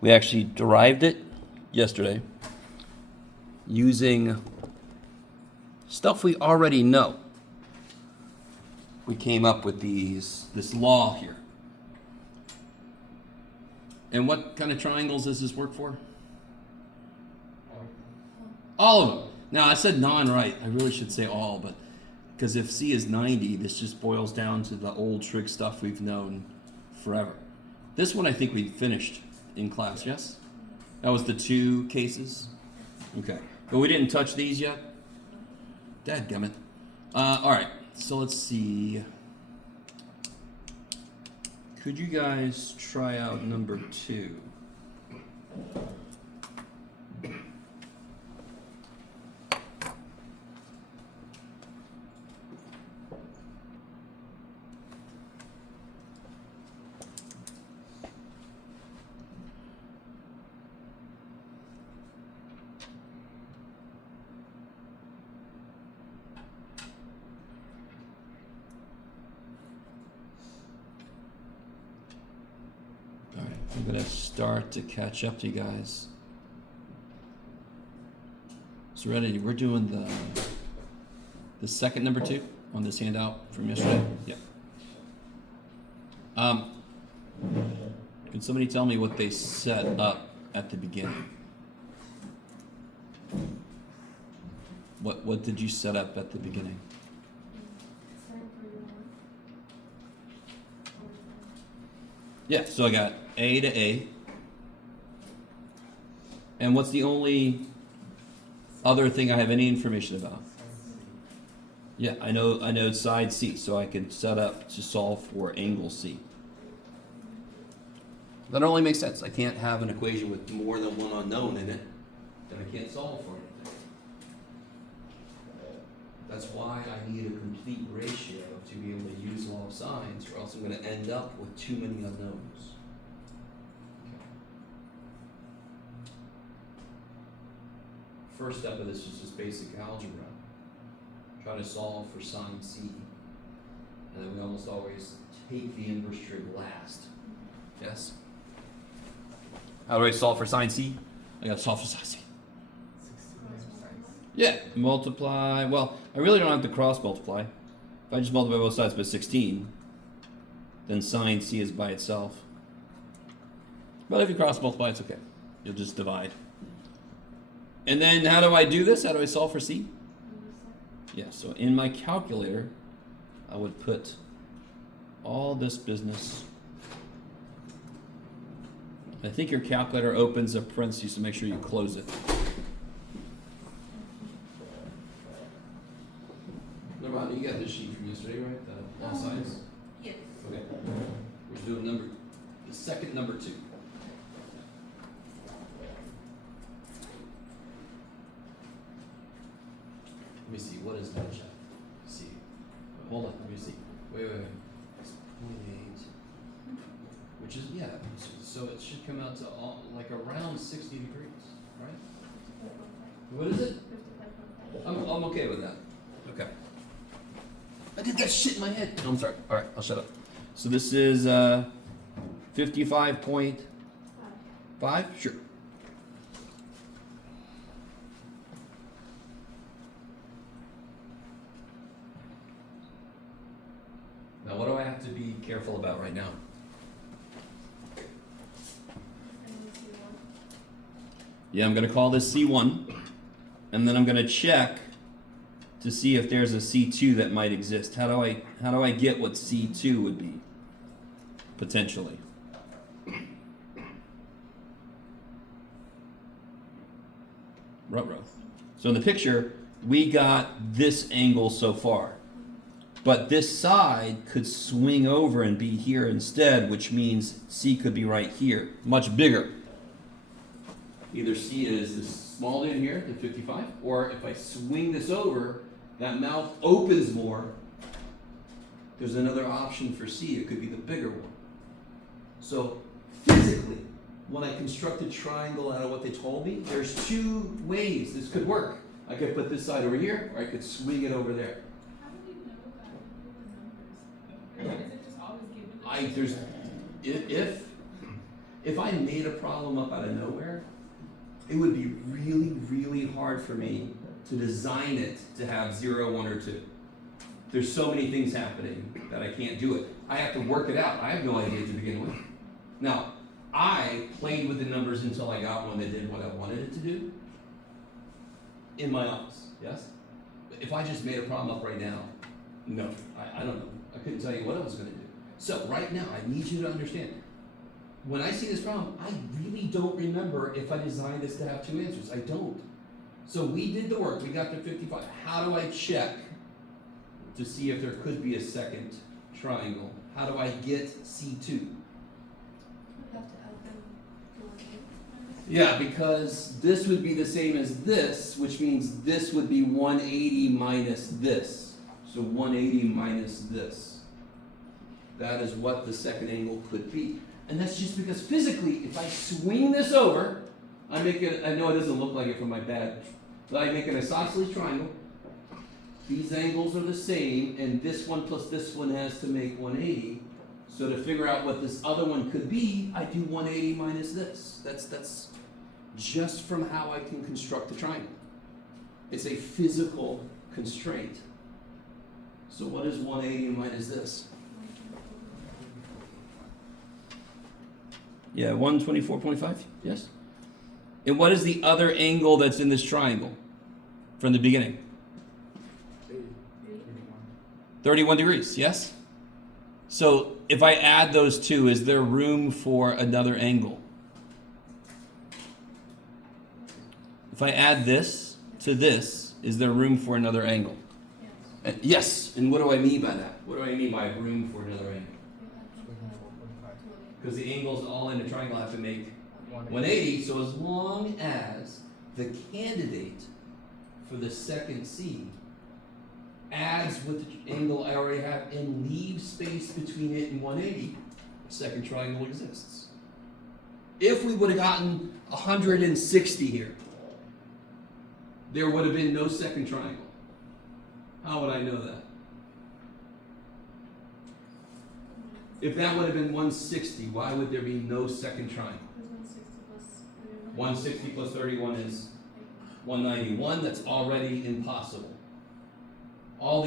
We actually derived it yesterday using stuff we already know. We came up with this law here. And what kind of triangles does this work for? All of them. Now, I said non-right. I really should say all, but because if C is 90, this just boils down to the old trig stuff we've known forever. This one I think we finished in class, yes? That was the 2 cases? Okay. But we didn't touch these yet? Dadgummit. All right, so let's see. Could you guys try out number 2? I'm gonna start to catch up to you guys. Serenity, we're doing the second number 2 on this handout from yesterday. Yep. Can somebody tell me what they set up at the beginning? What did you set up at the beginning? Yeah, so I got A to A. And what's the only other thing I have any information about? Yeah, I know side C, so I can set up to solve for angle C. That only makes sense. I can't have an equation with more than one unknown in it, then I can't solve for it. That's why I need a complete ratio to be able to use law of sines, or else I'm going to end up with too many unknowns. First step of this is just basic algebra. Try to solve for sine C. And then we almost always take the inverse trig last. Yes? How do I solve for sine C? I gotta solve for sine C. Yeah, multiply. Well, I really don't have to cross multiply. If I just multiply both sides by 16, then sine C is by itself. But if you cross multiply, it's okay. You'll just divide. And then how do I do this? How do I solve for C? Yeah, so in my calculator, I would put all this business. I think your calculator opens a parenthesis, so make sure you close it. Nirvana, you got this sheet from yesterday, right? The law of sines? Yes. Okay. We're doing the second number 2. Let me see, what is that, Jeff? Let's see. Hold on, let me see. Wait. It's 0.8. Which is, yeah, so it should come out to like around 60 degrees, right? What is it? I'm okay with that. Okay. I did that shit in my head. No, I'm sorry. All right, I'll shut up. So this is 55.5? Sure. Now, what do I have to be careful about right now? Yeah, I'm going to call this C1, and then I'm going to check to see if there's a C2 that might exist. How do I get what C2 would be potentially? Ruh-roh. So in the picture, we got this angle so far. But this side could swing over and be here instead, which means C could be right here, much bigger. Either C is this small dude here, the 55, or if I swing this over, that mouth opens more. There's another option for C. It could be the bigger one. So physically, when I construct a triangle out of what they told me, there's 2 ways this could work. I could put this side over here, or I could swing it over there. How do you know that with the numbers? Is it just always given? if I made a problem up out of nowhere, it would be really, really hard for me to design it to have 0, 1, or 2. There's so many things happening that I can't do it. I have to work it out. I have no idea to begin with. Now, I played with the numbers until I got one that did what I wanted it to do in my office, yes? If I just made a problem up right now, no, I don't know. I couldn't tell you what I was going to do. So right now, I need you to understand, when I see this problem, I really don't remember if I designed this to have 2 answers. I don't. So we did the work. We got to 55. How do I check to see if there could be a second triangle? How do I get C2? Yeah, because this would be the same as this, which means this would be 180 minus this. So 180 minus this. That is what the second angle could be. And that's just because physically, if I swing this over, I know it doesn't look like it from my badge, but I make an isosceles triangle. These angles are the same, and this one plus this one has to make 180. So to figure out what this other one could be, I do 180 minus this. That's just from how I can construct the triangle. It's a physical constraint. So what is 180 minus this? Yeah, 124.5, yes? And what is the other angle that's in this triangle from the beginning? 31 degrees, yes? So if I add those two, is there room for another angle? If I add this to this, is there room for another angle? Yes. Yes, and what do I mean by that? What do I mean by room for another angle? Because the angles all in a triangle have to make 180, so as long as the candidate for the second C adds with the angle I already have and leaves space between it and 180, the second triangle exists. If we would have gotten 160 here, there would have been no second triangle. How would I know that? If that would have been 160, why would there be no second triangle? 160 plus 31 is 191. That's already impossible. All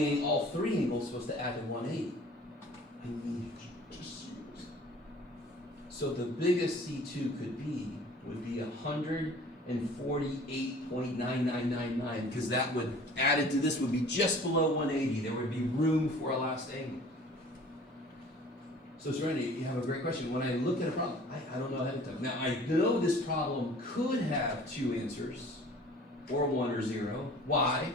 three angles are supposed to add to 180. I need to see it. So the biggest C2 would be 148.9999, because that would, added to this, would be just below 180. There would be room for a last angle. So Serenity, you have a great question. When I look at a problem, I don't know ahead of time. Now, I know this problem could have 2 answers, or 1 or 0. Why?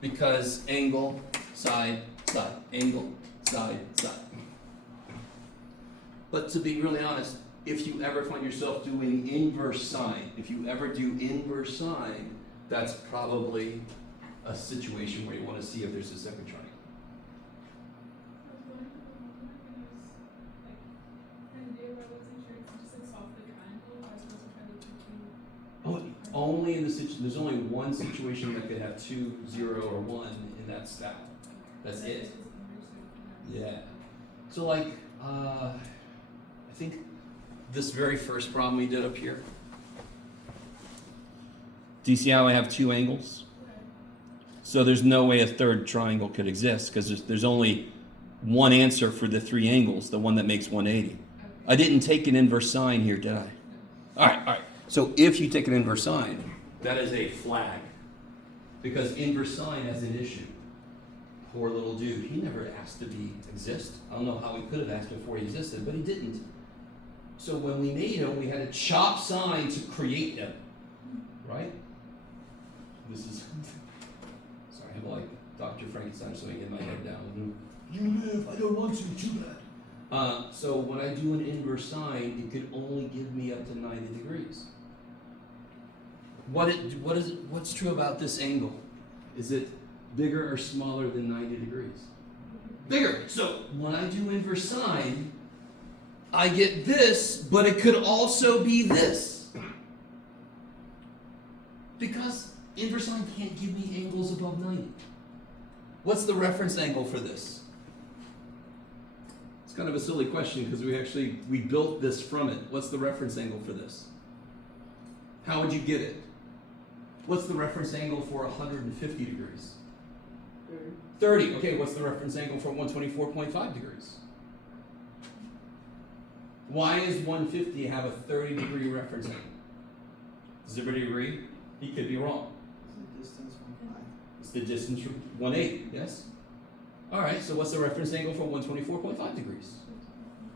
Because angle, side, side. Angle, side, side. But to be really honest, if you ever find yourself doing inverse sine, if you ever do inverse sine, that's probably a situation where you want to see if there's a second triangle. Only in the situation, there's only one situation that could have 2, 0, or 1 in that style. That's it. Yeah. So like, I think this very first problem we did up here. Do you see how I have 2 angles? So there's no way a third triangle could exist, because there's only one answer for the 3 angles, the one that makes 180. I didn't take an inverse sine here, did I? All right. So if you take an inverse sine, that is a flag, because inverse sine has an issue. Poor little dude, he never asked to exist. I don't know how he could have asked before he existed, but he didn't. So when we made him, we had to chop sine to create him, right? This is, sorry, I'm like Dr. Frankenstein, so I get my head down. You live, I don't want to, too bad. So when I do an inverse sine, it could only give me up to 90 degrees. What's true about this angle? Is it bigger or smaller than 90 degrees? Bigger. So when I do inverse sine, I get this, but it could also be this. Because inverse sine can't give me angles above 90. What's the reference angle for this? It's kind of a silly question because we built this from it. What's the reference angle for this? How would you get it? What's the reference angle for 150 degrees? 30. Okay, what's the reference angle for 124.5 degrees? Why does 150 have a 30-degree reference angle? Does everybody agree? He could be wrong. It's the distance from 180, yes? All right, so what's the reference angle for 124.5 degrees?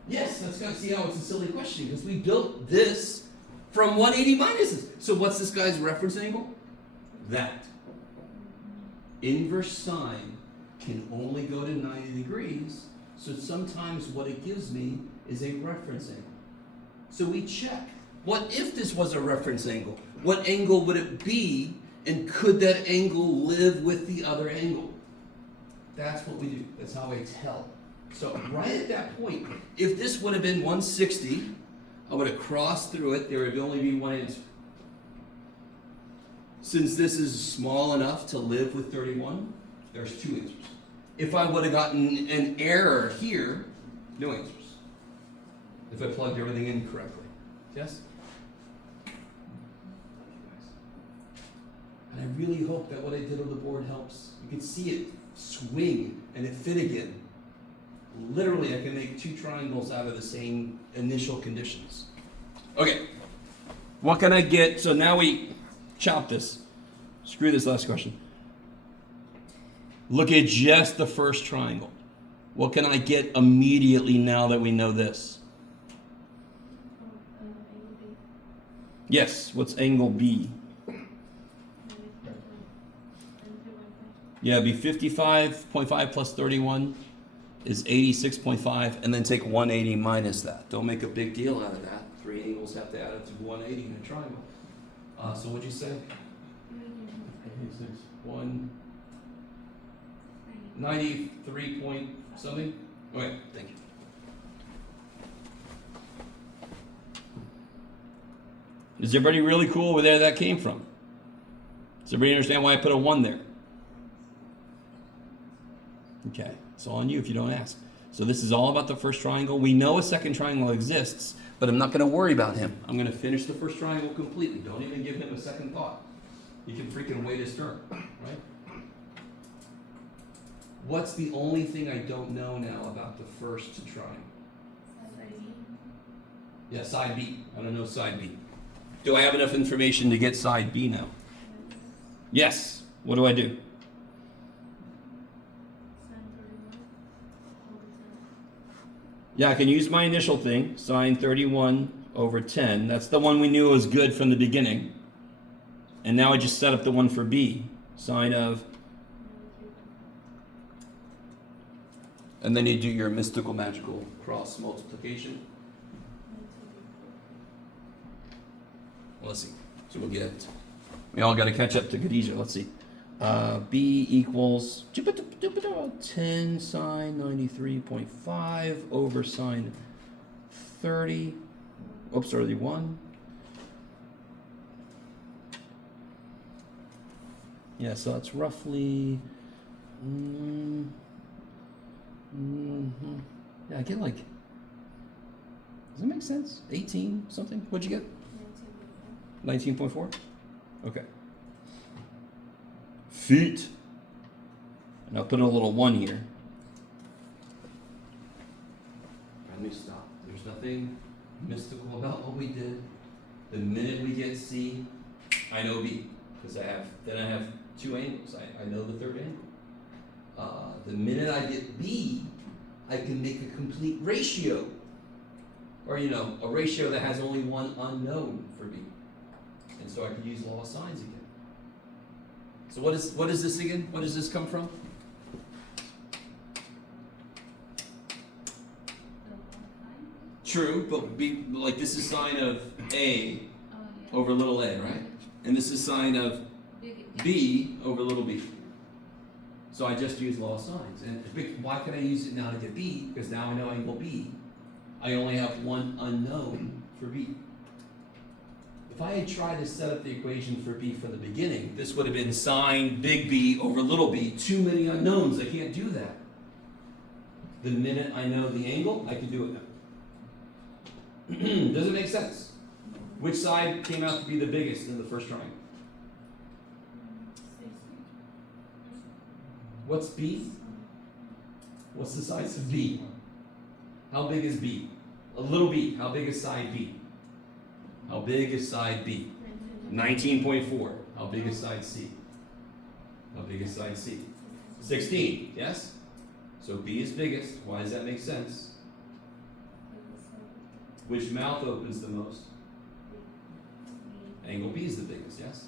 Yes, let's go see how it's a silly question because we built this from 180 minuses. So what's this guy's reference angle? That. Inverse sine can only go to 90 degrees, so sometimes what it gives me is a reference angle. So we check. What if this was a reference angle? What angle would it be, and could that angle live with the other angle? That's what we do. That's how I tell. So right at that point, if this would have been 160, I would have crossed through it. There would only be one answer. Since this is small enough to live with 31, there's two answers. If I would have gotten an error here, no answers. If I plugged everything in correctly. Yes? And I really hope that what I did on the board helps. You can see it swing and it fit again. Literally, I can make two triangles out of the same initial conditions. Okay, what can I get? So now we chop this. Screw this last question. Look at just the first triangle. What can I get immediately now that we know this? Yes, what's angle B? Yeah, it'd be 55.5 plus 31 is 86.5, and then take 180 minus that. Don't make a big deal out of that. Three angles have to add up to 180 in a triangle. So what'd you say? 193 point something? Okay, thank you. Is everybody really cool with where that came from? Does everybody understand why I put a 1 there? Okay, it's all on you if you don't ask. So this is all about the first triangle. We know a second triangle exists, but I'm not going to worry about him. I'm going to finish the first triangle completely. Don't even give him a second thought. He can freaking wait his turn, right? What's the only thing I don't know now about the first triangle? Side B. Yeah, side B. I don't know side B. Do I have enough information to get side B now? Yes. What do I do? Yeah, I can use my initial thing, sine 31 over 10. That's the one we knew was good from the beginning. And now I just set up the one for B, sine of... And then you do your mystical, magical cross multiplication. Well, let's see. So we'll get... We all got to catch up to Khadijah. Let's see. B equals 10 sine 93.5 over sine 30. Oops, 31. Yeah, so that's roughly. Yeah, I get like. Does that make sense? 18 something? What'd you get? 19.4. Okay. Feet. And I'll put a little 1 here. Let me stop. There's nothing mystical about what we did. The minute we get C, I know B. Because I have 2 angles. I know the third angle. The minute I get B, I can make a complete ratio. Or, a ratio that has only one unknown for B. And so I could use law of sines again. So what is this again? What does this come from? True, but this is sine of A over little a, right? And this is sine of B over little b. So I just use law of sines. And why can I use it now to get B? Because now I know angle B. I only have one unknown for B. If I had tried to set up the equation for B from the beginning, this would have been sine big B over little b. Too many unknowns. I can't do that. The minute I know the angle, I can do it now. Does it make sense? Which side came out to be the biggest in the first triangle? What's B? What's the size of B? How big is B? A little b. How big is side B? How big is side B? 19.4. How big is side C? How big is side C? 16. Yes? So B is biggest. Why does that make sense? Which mouth opens the most? Angle B is the biggest, yes?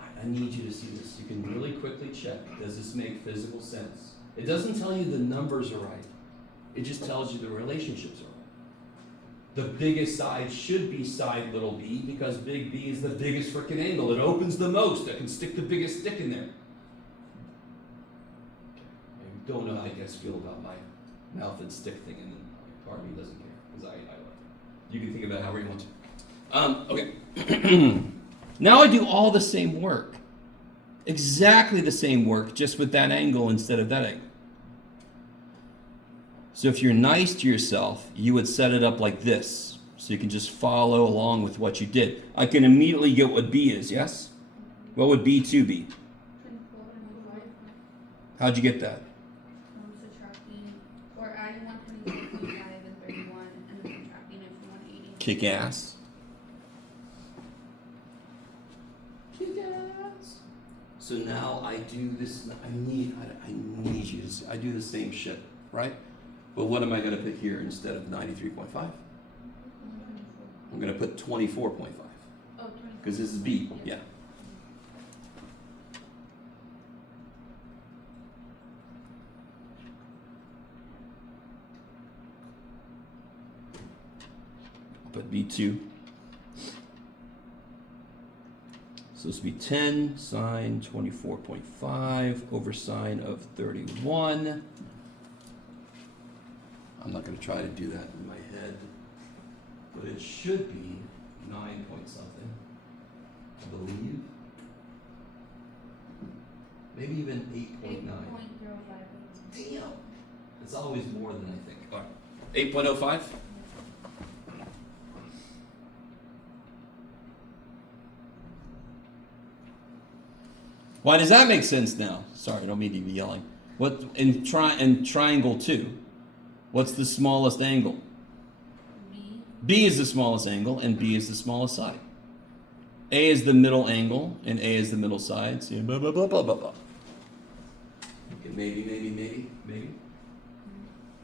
I need you to see this. You can really quickly check. Does this make physical sense? It doesn't tell you the numbers are right. It just tells you the relationships are right. The biggest side should be side little b because big B is the biggest freaking angle. It opens the most. I can stick the biggest stick in there. I don't know how you guys feel about my mouth and stick thing, and then part of me doesn't care because I like it. You can think about it however you want to. Okay. Now I do all the same work. Exactly the same work, just with that angle instead of that angle. So if you're nice to yourself, you would set it up like this. So you can just follow along with what you did. I can immediately get what B is, yes? What would B2 be? 24 and 5. How'd you get that? Subtracting, or adding 125 and 31, and then subtracting it from 180. Kick ass. Kick ass. So now I do this, I need you to see, I do the same shit, right? But what am I going to put here instead of 93.5? I'm going to put 24.5. Oh, because this is B, yeah. I'll put B2. So this would be 10 sine 24.5 over sine of 31. I'm not going to try to do that in my head, but it should be 9 point something, I believe. Maybe even 8.9. 8.05. Damn. It's always more than I think. All right. 8.05? Why does that make sense now? Sorry, I don't mean to be yelling. What in triangle 2? What's the smallest angle? B. B is the smallest angle, and B is the smallest side. A is the middle angle, and A is the middle side. So blah, blah, blah, blah, blah, blah. Okay, maybe.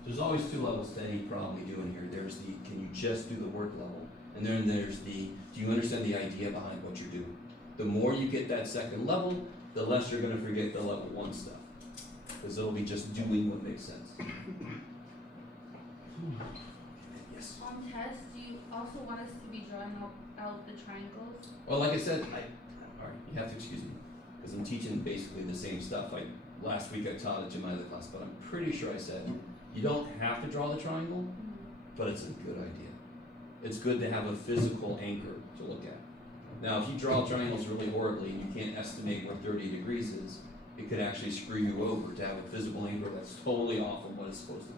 There's always two levels to any problem we do in here. There's the, can you just do the work level? And then there's the, do you understand the idea behind what you're doing? The more you get that second level, the less you're going to forget the level 1 stuff. Because it'll be just doing what makes sense. Yes. On test, do you also want us to be drawing out the triangles? Well, like I said, all right, you have to excuse me, because I'm teaching basically the same stuff. Last week I taught it to my other class, but I'm pretty sure I said, you don't have to draw the triangle, but it's a good idea. It's good to have a physical anchor to look at. Now, if you draw triangles really horribly and you can't estimate where 30 degrees is, it could actually screw you over to have a physical anchor that's totally off of what it's supposed to be.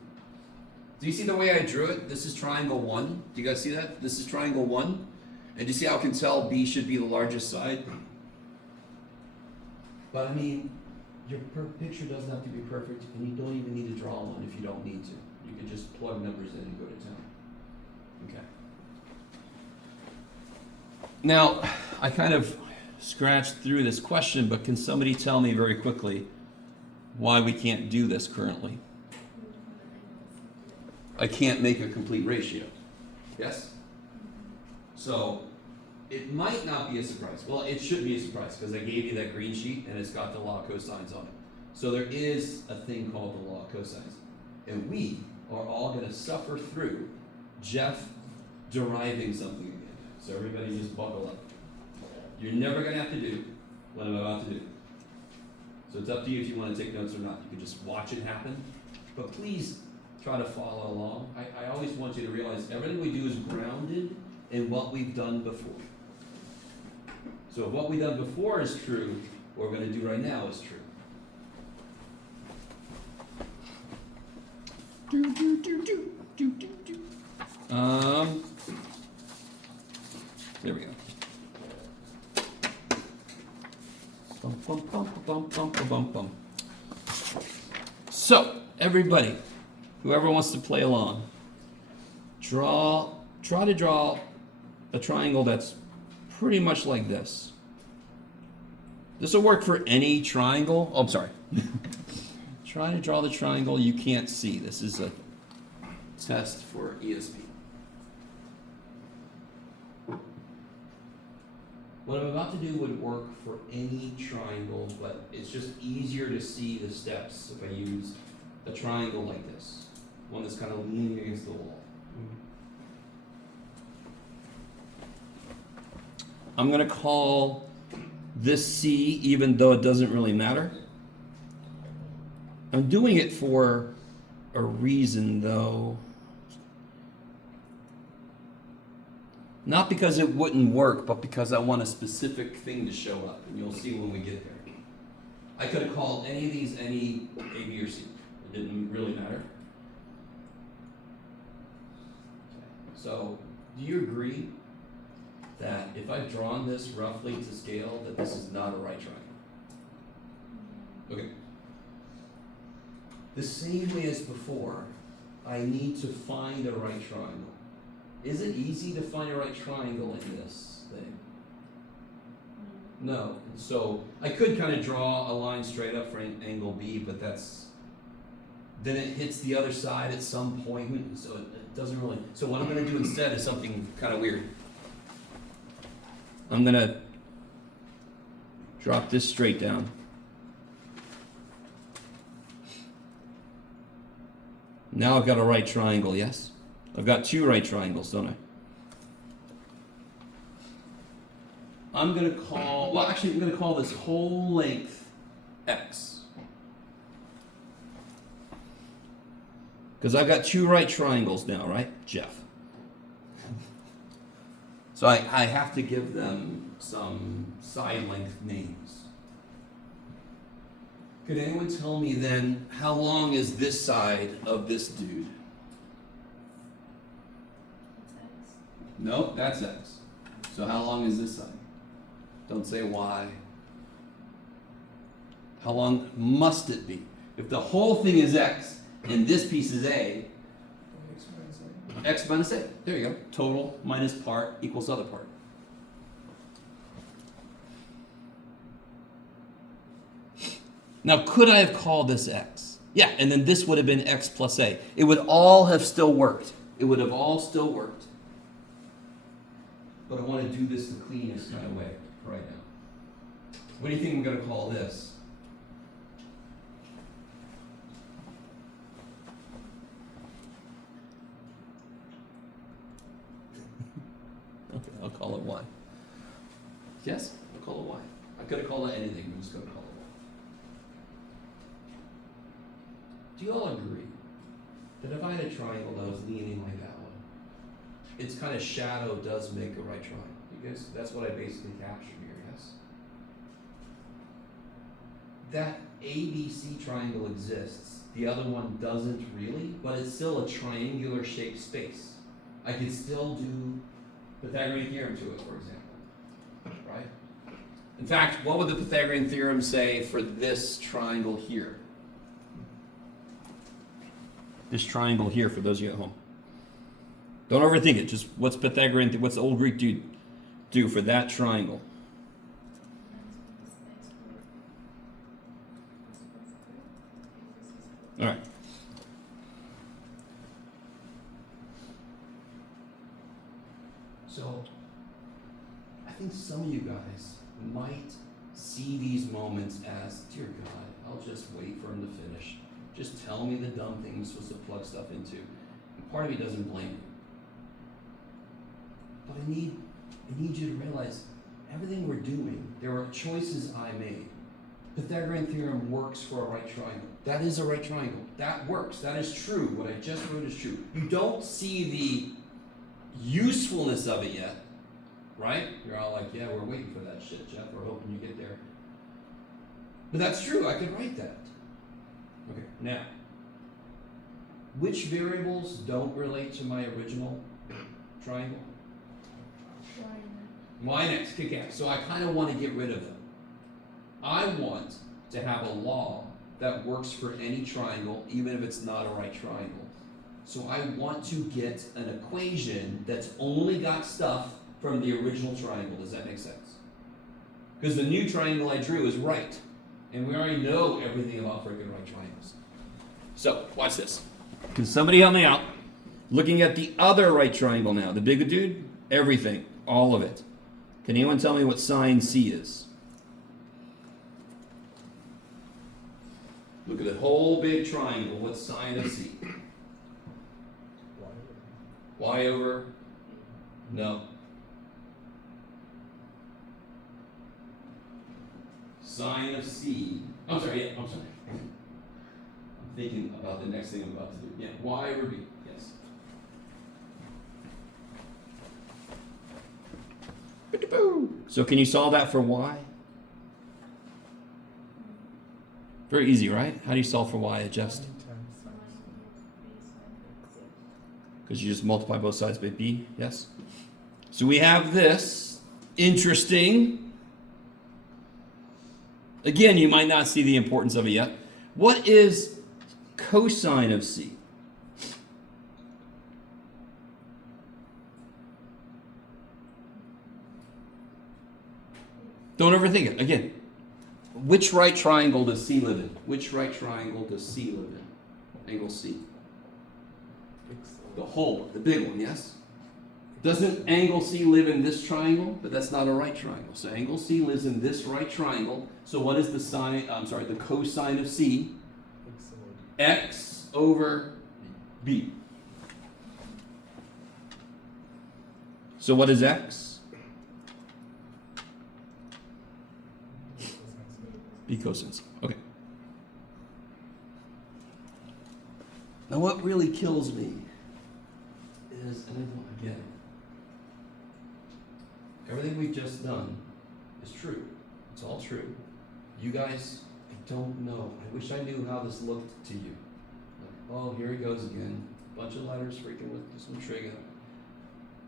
Do you see the way I drew it? This is triangle 1. Do you guys see that? This is triangle 1. And do you see how I can tell B should be the largest side? But I mean, your picture doesn't have to be perfect, and you don't even need to draw one if you don't need to. You can just plug numbers in and go to town. Okay. Now, I kind of scratched through this question, but can somebody tell me very quickly why we can't do this currently? I can't make a complete ratio. Yes? So, it might not be a surprise. Well, it should be a surprise because I gave you that green sheet and it's got the law of cosines on it. So there is a thing called the law of cosines. And we are all going to suffer through Jeff deriving something again. So everybody just buckle up. You're never going to have to do what I'm about to do. So it's up to you if you want to take notes or not. You can just watch it happen. But please try to follow along. I always want you to realize everything we do is grounded in what we've done before. So if what we've done before is true, what we're going to do right now is true. There we go. Bum, bum, bum, bum, bum, bum, bum, bum. So, everybody, whoever wants to play along, try to draw a triangle that's pretty much like this. This will work for any triangle. Oh, I'm sorry. Try to draw the triangle you can't see. This is a test for ESP. What I'm about to do would work for any triangle, but it's just easier to see the steps if I use a triangle like this. One that's kind of leaning against the wall. I'm going to call this C, even though it doesn't really matter. I'm doing it for a reason, though. Not because it wouldn't work, but because I want a specific thing to show up, and you'll see when we get there. I could have called any of these any A, B, or C. It didn't really matter. So, do you agree that if I've drawn this roughly to scale, that this is not a right triangle? Okay. The same way as before, I need to find a right triangle. Is it easy to find a right triangle in this thing? No. So I could kind of draw a line straight up for angle B, but then it hits the other side at some point, so it doesn't really. So what I'm going to do instead is something kind of weird. I'm going to drop this straight down. Now I've got a right triangle, yes? I've got two right triangles, don't I? I'm going to call this whole length X. Because I've got two right triangles now, right, Jeff? So I have to give them some side length names. Could anyone tell me then, how long is this side of this dude? Nope, that's X. So how long is this side? Don't say Y. How long must it be? If the whole thing is X and this piece is A, X minus A. There you go. Total minus part equals other part. Now, could I have called this X? Yeah, and then this would have been X plus A. It would all have still worked. It would have all still worked. But I want to do this the cleanest kind of way right now. What do you think we're going to call this? Okay, I'll call it Y. Yes, I'll call it Y. I could have called it anything. We're just going to call it Y. Do you all agree that if I had a triangle that was leaning like that one, its kind of shadow does make a right triangle? You guys, that's what I basically captured here, yes? That ABC triangle exists. The other one doesn't really, but it's still a triangular shaped space. I could still do Pythagorean theorem to it, for example, right? In fact, what would the Pythagorean theorem say for this triangle here? This triangle here, for those of you at home. Don't overthink it. Just what's Pythagorean? What's the old Greek dude do for that triangle? All right. So, I think some of you guys might see these moments as, dear God, I'll just wait for him to finish. Just tell me the dumb thing I'm supposed to plug stuff into. And part of me doesn't blame you. But I need you to realize everything we're doing, there are choices I made. Pythagorean theorem works for a right triangle. That is a right triangle. That works. That is true. What I just wrote is true. You don't see the usefulness of it yet, right? You're all like, yeah, we're waiting for that shit, Jeff. We're hoping you get there. But that's true. I could write that. Okay, now, Which variables don't relate to my original triangle? Y and X, kick ass. So I kind of want to get rid of them. I want to have a law that works for any triangle, even if it's not a right triangle. So I want to get an equation that's only got stuff from the original triangle. Does that make sense? Because the new triangle I drew is right. And we already know everything about freaking right triangles. So, watch this. Can somebody help me out? Looking at the other right triangle now. The big dude, everything, all of it. Can anyone tell me what sine C is? Look at the whole big triangle. What's sine of C? Y over? No. Sine of C. I'm sorry. I'm thinking about the next thing I'm about to do. Yeah, Y over B. Yes. So can you solve that for Y? Very easy, right? How do you solve for Y? Adjust. Because you just multiply both sides by B, yes? So we have this. Interesting. Again, you might not see the importance of it yet. What is cosine of C? Don't overthink it. Again, which right triangle does C live in? Which right triangle does C live in? Angle C. The whole one, the big one, yes? Doesn't angle C live in this triangle? But that's not a right triangle. So angle C lives in this right triangle. So what is the sine, the cosine of C? X over B. So what is X? B cosine C. Okay. Now what really kills me is, and I don't get it. Everything we've just done is true. It's all true. You guys, I don't know. I wish I knew how this looked to you. Like, oh, here he goes again. Bunch of letters freaking with some trig.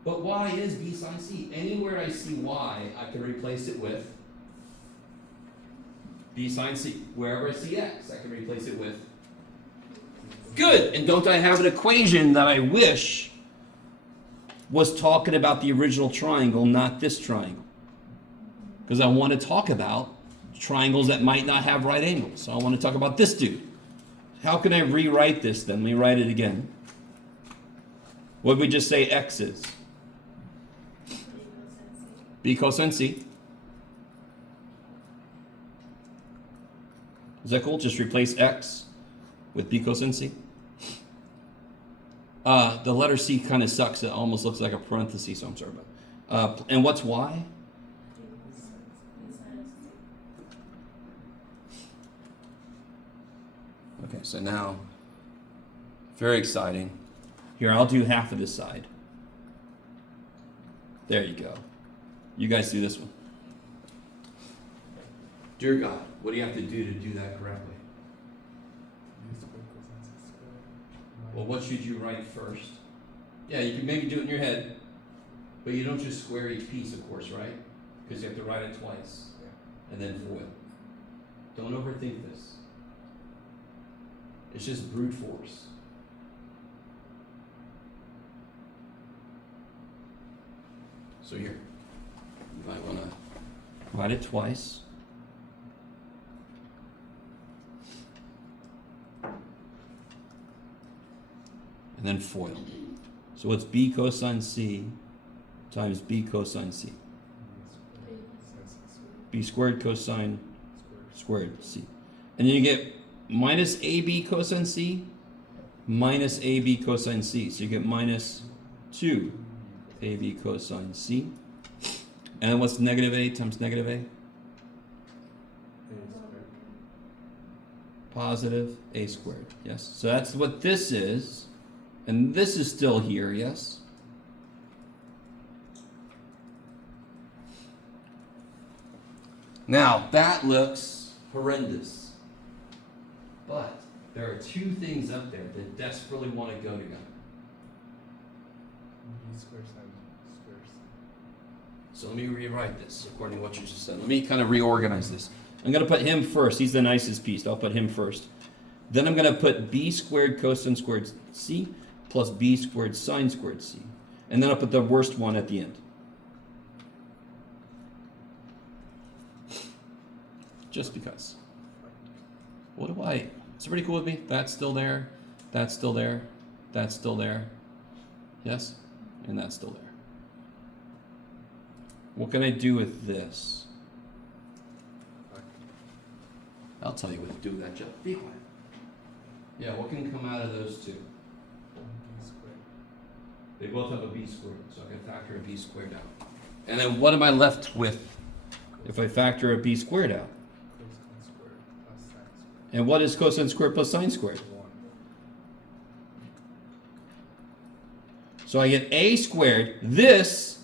But y is b sine c. Anywhere I see y, I can replace it with b sine c. Wherever I see x, I can replace it with. Good! And don't I have an equation that I wish was talking about the original triangle, not this triangle? Because I want to talk about triangles that might not have right angles. So I want to talk about this dude. How can I rewrite this then? Let me write it again. What did we just say x is? B cosine C. Is that cool? Just replace x with B cosine C. The letter C kind of sucks. It almost looks like a parenthesis, so I'm sorry about it. And what's y? Okay, so now, very exciting. Here, I'll do half of this side. There you go. You guys do this one. Dear God, what do you have to do that correctly? Well, what should you write first? Yeah, you can maybe do it in your head, but you don't just square each piece, of course, right? Because you have to write it twice, and then FOIL. Don't overthink this. It's just brute force. So here, you might want to write it twice. And then FOIL. So what's B cosine C times B cosine C? B squared cosine squared C. And then you get minus AB cosine C minus AB cosine C. So you get minus 2 AB cosine C. And then what's negative A times negative A? Positive A squared. Yes. So that's what this is. And this is still here, yes? Now, that looks horrendous. But there are two things up there that desperately want to go together. B squared sine squared c. So let me rewrite this according to what you just said. Let me kind of reorganize this. I'm going to put him first. He's the nicest piece. I'll put him first. Then I'm going to put b squared cosine squared c plus b squared sine squared c. And then I'll put the worst one at the end. Just because. What do I... Is everybody cool with me? That's still there. That's still there. That's still there. Yes? And that's still there. What can I do with this? I'll tell you what to do with that, Jeff. Be quiet. Yeah, what can come out of those two? B squared. They both have a b squared, so I can factor a b squared out. And then what am I left with if I factor a b squared out? Cosine squared plus sine squared. And what is cosine squared plus sine squared? 1. So I get a squared. This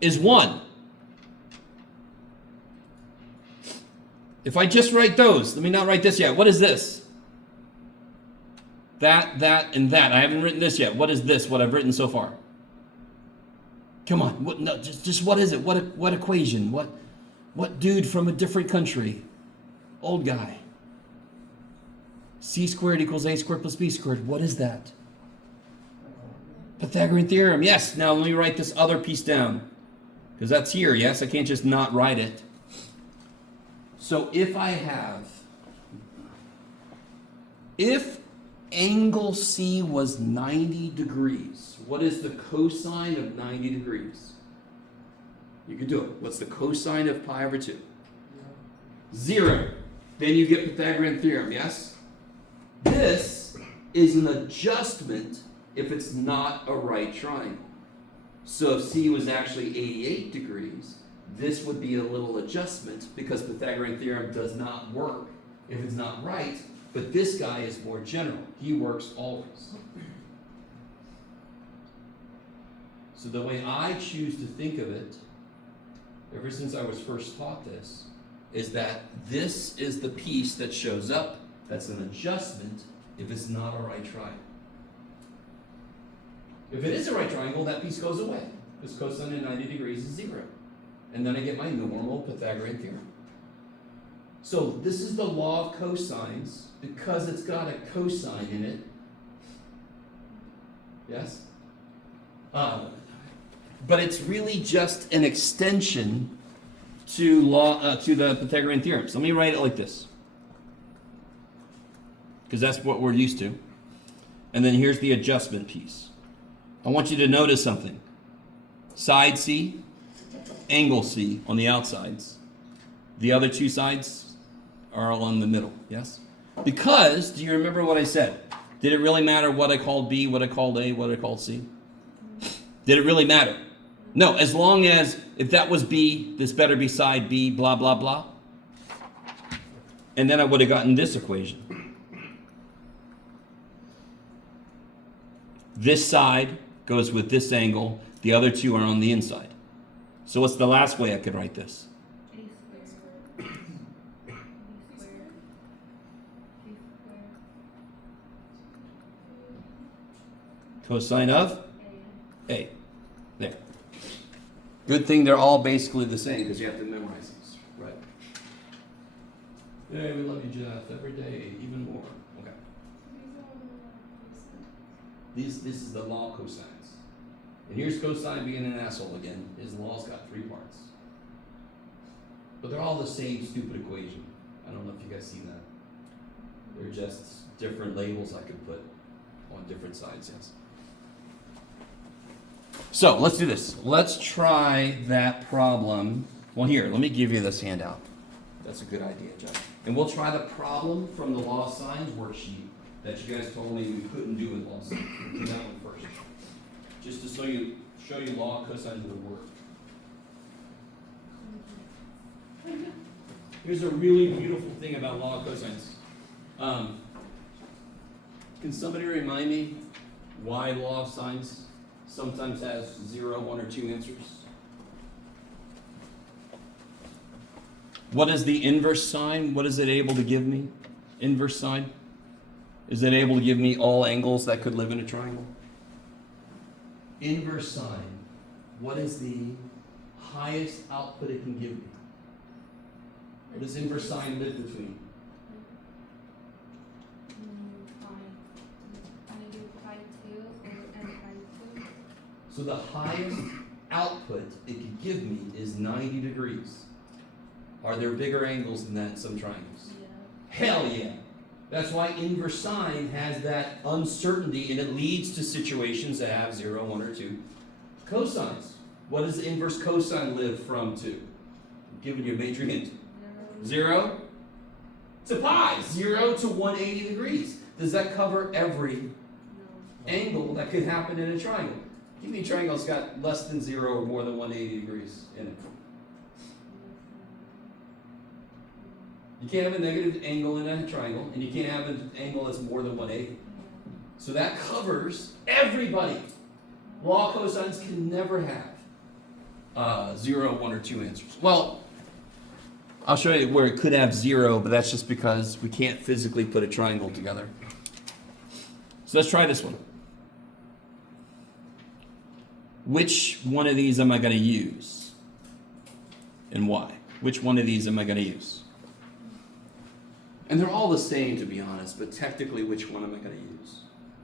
is 1. If I just write those, let me not write this yet. What is this? That, and that. I haven't written this yet. What is this, what I've written so far? Come on. What, no, just what is it? What equation? What dude from a different country? Old guy. C squared equals a squared plus b squared. What is that? Pythagorean theorem. Yes. Now let me write this other piece down. Because that's here, yes? I can't just not write it. So if angle C was 90 degrees, what is the cosine of 90 degrees? You can do it. What's the cosine of pi over 2? 0. Then you get Pythagorean theorem, yes? This is an adjustment if it's not a right triangle. So if C was actually 88 degrees, this would be a little adjustment because Pythagorean theorem does not work if it's not right, but this guy is more general. He works always. So the way I choose to think of it, ever since I was first taught this, is that this is the piece that shows up that's an adjustment if it's not a right triangle. If it is a right triangle, that piece goes away because cosine of 90 degrees is 0. And then I get my normal Pythagorean theorem. So this is the law of cosines because it's got a cosine in it. Yes? But it's really just an extension to the Pythagorean theorem. So let me write it like this. Because that's what we're used to. And then here's the adjustment piece. I want you to notice something. Side C, angle C on the outsides. The other two sides are all in the middle, yes? Because, do you remember what I said? Did it really matter what I called B, what I called A, what I called C? Did it really matter? No, as long as, if that was B, this better be side B, blah, blah, blah. And then I would have gotten this equation. This side goes with this angle. The other two are on the inside. So what's the last way I could write this? A squared. B squared. C squared. Cosine of A. A. There. Good thing they're all basically the same because you have to memorize these. Right. Hey, we love you, Jeff. Every day, even more. Okay. This is the law of cosines. And here's cosine being an asshole again. His law's got 3 parts. But they're all the same stupid equation. I don't know if you guys see that. They're just different labels I could put on different sides, yes. So let's do this. Let's try that problem. Well, here, let me give you this handout. That's a good idea, Jeff. And we'll try the problem from the law of sines worksheet that you guys told me we couldn't do with law of sines. We'll do that one first. Just to show you law of cosines would work. Here's a really beautiful thing about law of cosines. Can somebody remind me why law of sines sometimes has 0, 1, or 2 answers? What is the inverse sign? What is it able to give me? Inverse sign? Is it able to give me all angles that could live in a triangle? Inverse sine. What is the highest output it can give me? What does inverse sine live between? So the highest output it could give me is 90 degrees. Are there bigger angles than that in some triangles? Yeah. Hell yeah. That's why inverse sine has that uncertainty, and it leads to situations that have 0, 1, or 2 cosines. What does the inverse cosine live from to? I'm giving you a major hint. 0 to pi. 0 to 180 degrees. Does that cover every angle that could happen in a triangle? Give me a triangle that's got less than 0 or more than 180 degrees in it. You can't have a negative angle in a triangle, and you can't have an angle that's more than 180. So that covers everybody. Law cosines can never have 0, 1, or 2 answers. Well, I'll show you where it could have 0, but that's just because we can't physically put a triangle together. So let's try this one. Which one of these am I going to use? And why? Which one of these am I going to use? And they're all the same, to be honest, but technically, which one am I going to use?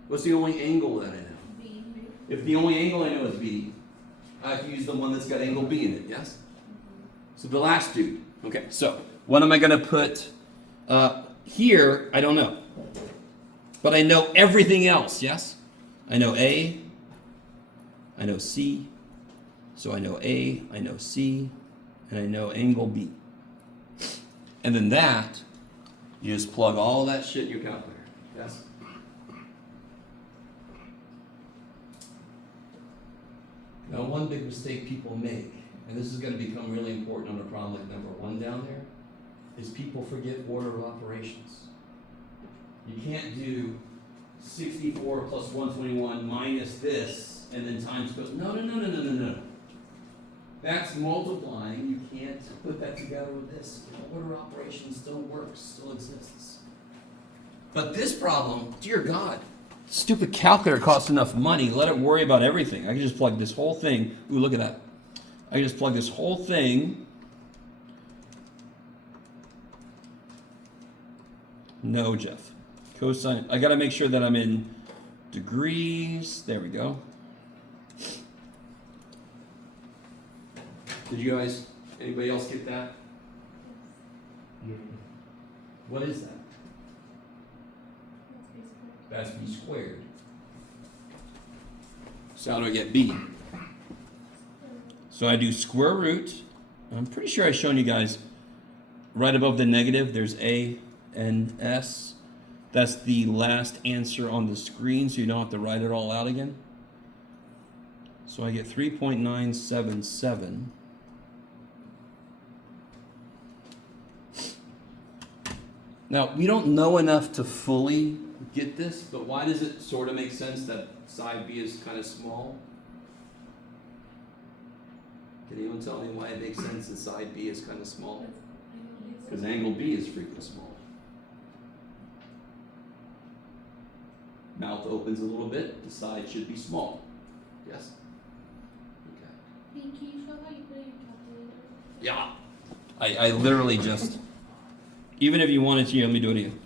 What's the only angle that I know? B. If the only angle I know is B, I have to use the one that's got angle B in it, yes? So the last dude. Okay, so what am I going to put here? I don't know. But I know everything else, yes? I know A, I know C, so I know A, I know C, and I know angle B. And then that, you just plug all that shit in your calculator, yes? Now, one big mistake people make, and this is going to become really important on a problem like number 1 down there, is people forget order of operations. You can't do 64 plus 121 minus this, and then times goes, no. That's multiplying. You can't put that together with this. Order of operations still works, still exists. But this problem, dear God, stupid calculator costs enough money. Let it worry about everything. I can just plug this whole thing. Ooh, look at that. I can just plug this whole thing. No, Jeff. Cosine. I got to make sure that I'm in degrees. There we go. Did you guys, anybody else get that? What is that? That's B squared. So how do I get B? So I do square root. I'm pretty sure I've shown you guys right above the negative, there's A and S. That's the last answer on the screen, so you don't have to write it all out again. So I get 3.977. Now, we don't know enough to fully get this, but why does it sort of make sense that side B is kind of small? Can anyone tell me why it makes sense that side B is kind of small? Because angle B is freaking small. Mouth opens a little bit, the side should be small. Yes? Okay. Can you show how you put in your calculator? Yeah. I literally just, even if you wanted to, let me do it again.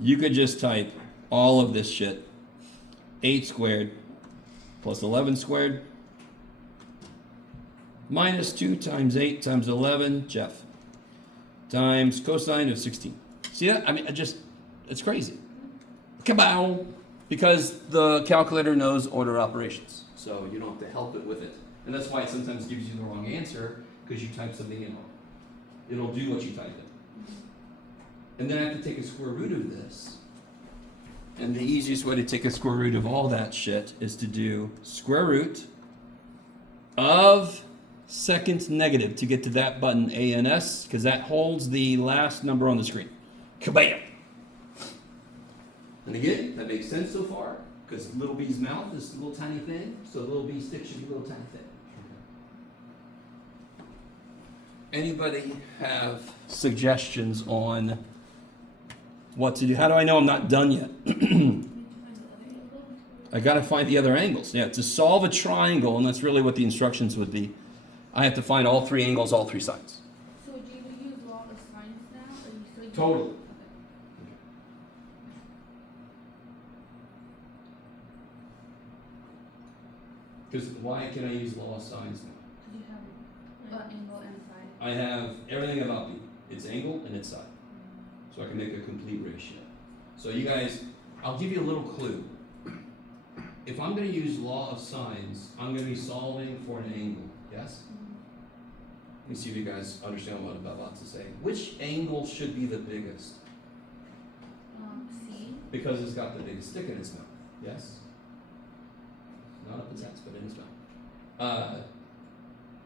You could just type all of this shit. 8 squared plus 11 squared minus 2 times 8 times 11, Jeff, times cosine of 16. See that? I mean, it's crazy. Kabow! Because the calculator knows order operations. So you don't have to help it with it. And that's why it sometimes gives you the wrong answer, because you type something in wrong. It'll do what you type in. And then I have to take a square root of this. And the easiest way to take a square root of all that shit is to do square root of second negative to get to that button A and S, because that holds the last number on the screen. Kabam! And again, that makes sense so far, because little b's mouth is a little tiny thing, so little b's stick should be a little tiny thing. Anybody have suggestions on what to do. How do I know I'm not done yet? You need to find the other angle. I got to find the other angles. Yeah, to solve a triangle, and that's really what the instructions would be, I have to find all three angles, all three sides. So do you use law of sines now, or you still use? Totally. Okay. Because why can I use law of sines now? Because you have angle and side. I have everything about B. Its angle and its side. So I can make a complete ratio. So you guys, I'll give you a little clue. If I'm going to use law of sines, I'm going to be solving for an angle. Yes? Let me see if you guys understand what I'm about to say. Which angle should be the biggest? C. Because it's got the biggest stick in its mouth. Yes? Not up its ass, but in its mouth.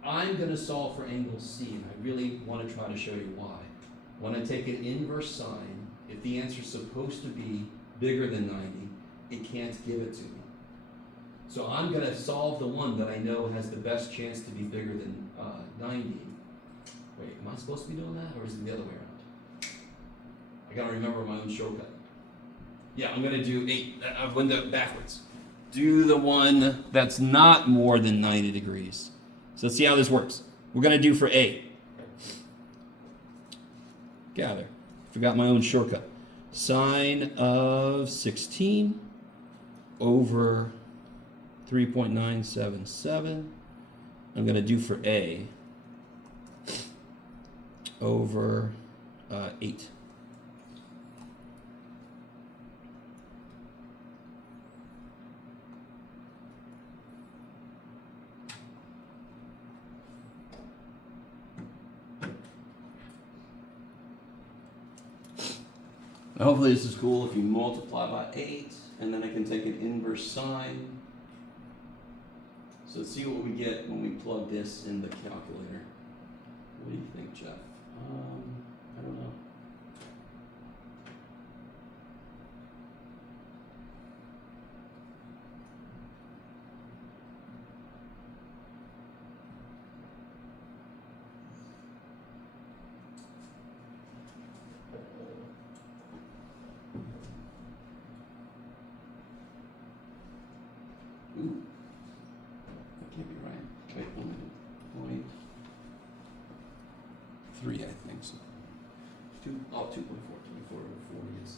I'm going to solve for angle C, and I really want to try to show you why. When I take an inverse sine, if the answer is supposed to be bigger than 90, it can't give it to me. So I'm going to solve the one that I know has the best chance to be bigger than 90. Wait, am I supposed to be doing that, or is it the other way around? I got to remember my own shortcut. Yeah, I'm going to do 8. I went backwards. Do the one that's not more than 90 degrees. So let's see how this works. We're going to do for A. Gather. Forgot my own shortcut. Sine of 16 over 3.977. I'm going to do for A over 8. Now hopefully this is cool if you multiply by 8, and then I can take an inverse sine. So let's see what we get when we plug this in the calculator. What do you think, Jeff? I don't know. Ooh, that can't be right. Wait, 1.3, I think so. 2.4. 24 over 40 is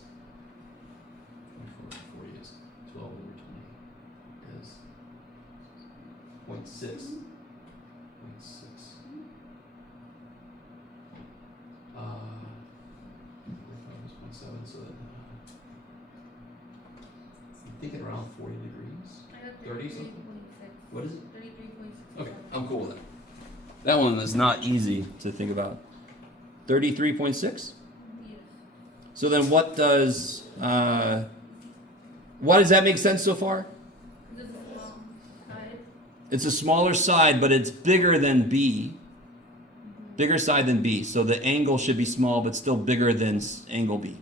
24 over 40 is 12 over 20 is 0.6. 0.6. 45 is 0.7, so that I'm thinking around 40 degrees. 30 something? What is it? 33.6. Okay, I'm cool with that. That one is not easy to think about. 33.6? Yes. So then what does that make sense so far? This is small side. It's a smaller side, but it's bigger than B. Bigger side than B. So the angle should be small, but still bigger than angle B.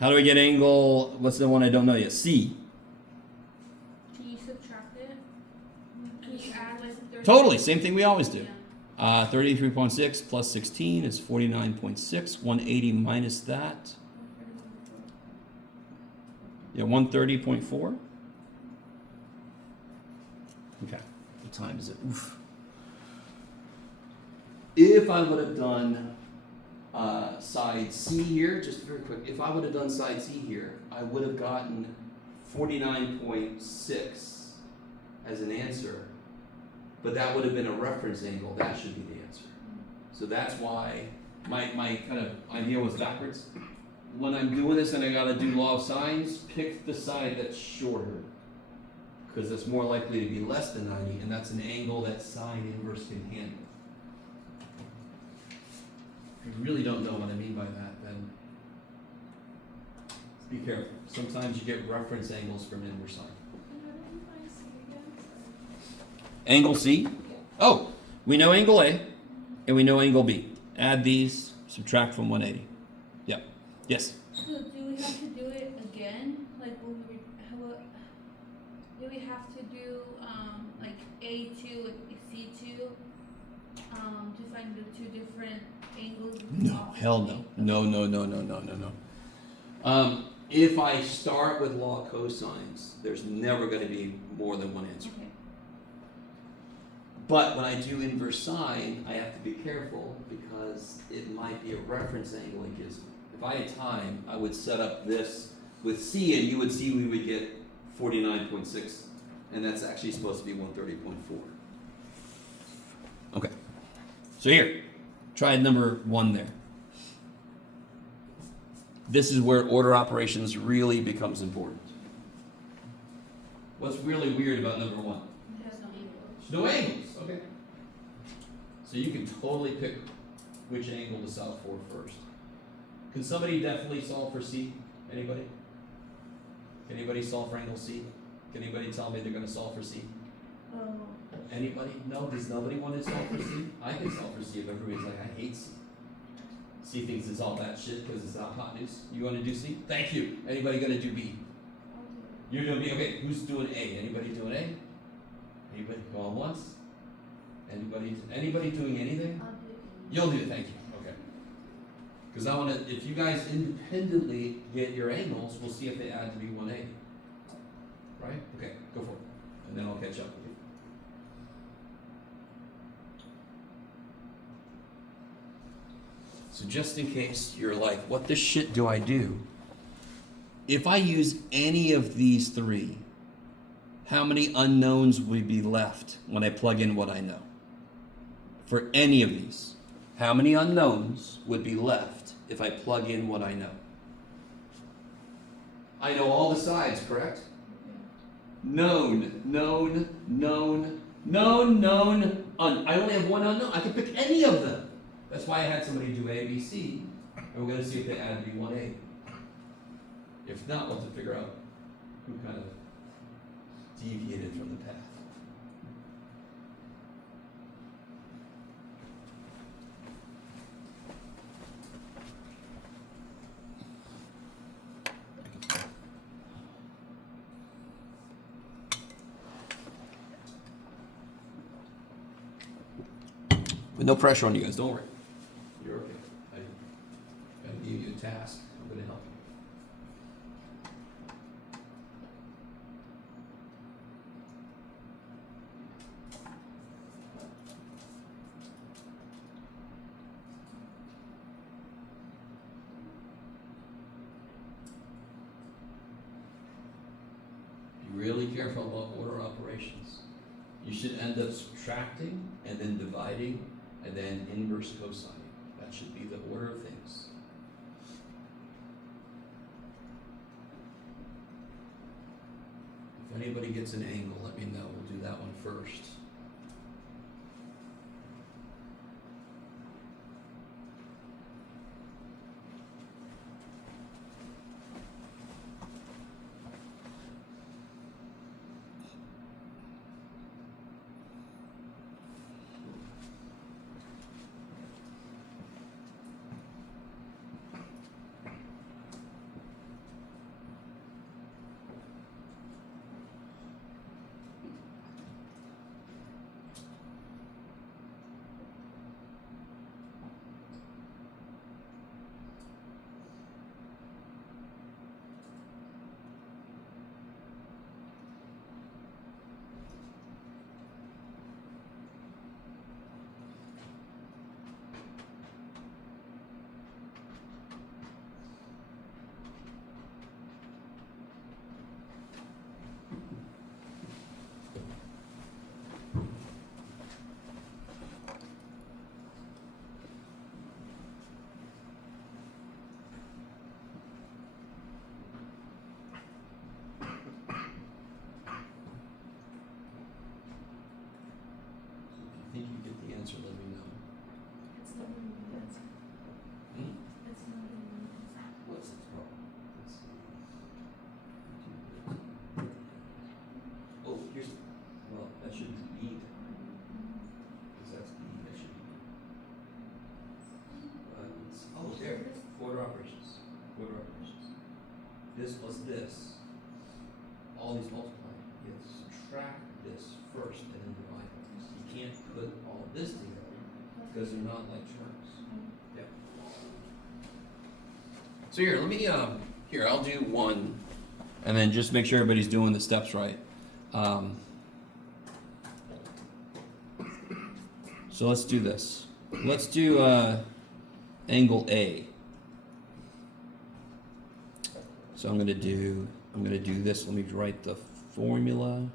How do I get angle, what's the one I don't know yet? C. Can you subtract it? Can you add like 30? Totally, same thing we always do. Yeah. 33.6 plus 16 is 49.6. 180 minus that. Yeah, 130.4. Okay, what time is it? Oof. If I would have done side C here, just very quick, if I would have done side C here, I would have gotten 49.6 as an answer, but that would have been a reference angle. That should be the answer. So that's why my kind of idea was backwards. When I'm doing this and I gotta do law of sines, pick the side that's shorter, because it's more likely to be less than 90, and that's an angle that sine inverse can handle. If you really don't know what I mean by that, then be careful. Sometimes you get reference angles from inverse sine. Angle C? Oh, we know angle A, and we know angle B. Add these, subtract from 180. Yep. Yes? So do we have to do it again? Like when we, do we have to do like A2 and C2 to find the two different angles? No, hell no. No. If I start with law cosines, there's never going to be more than one answer. Okay. But when I do inverse sine, I have to be careful because it might be a reference angle it gives me. If I had time, I would set up this with C, and you would see we would get 49.6, and that's actually supposed to be 130.4. Okay. So here, try number 1 there. This is where order operations really becomes important. What's really weird about number 1? There's no angles. No angles, okay. So you can totally pick which angle to solve for first. Can somebody definitely solve for C? Anybody? Can anybody solve for angle C? Can anybody tell me they're going to solve for C? Oh. Anybody? No? Does nobody want to solve for C? I can solve for C if everybody's like, I hate C. C thinks it's all that shit because it's not hot news. You want to do C? Thank you. Anybody going to do B? I'll do it. You're doing B? Okay, who's doing A? Anybody doing A? Anybody going once? Anybody doing anything? I'll do it. You'll do it, thank you. Okay. Because I want to, if you guys independently get your angles, we'll see if they add to be 180. Right? Okay, go for it. And then I'll catch up with you. So just in case you're like, what the shit do I do? If I use any of these 3, how many unknowns would be left when I plug in what I know? For any of these, how many unknowns would be left if I plug in what I know? I know all the sides, correct? Known, known, known, known, known, I only have one unknown. I can pick any of them. That's why I had somebody do A, B, C, and we're going to see if they add to be 1A. If not, we'll have to figure out who kind of deviated from the path. But no pressure on you guys, don't worry. You're okay. I gave you a task. I'm going to help you. Be really careful about order operations. You should end up subtracting and then dividing and then inverse cosine. That should be the order of things. If anybody gets an angle, let me know. We'll do that one first. If you think you get the answer, let me know. It's not really the answer. Hmm? It's not really the answer. What's the problem? Let's see. Oh, here's, well, that should be B then, because that's B, that should be B. Oh, there, order operations, order operations. This plus this, all these multiply. You have to subtract this first and then divide this. You can't put all this together because they're not like terms. Yeah. So here, let me, Here, I'll do 1, and then just make sure everybody's doing the steps right. So let's do this. Let's do angle A. So I'm gonna do this. Let me write the formula.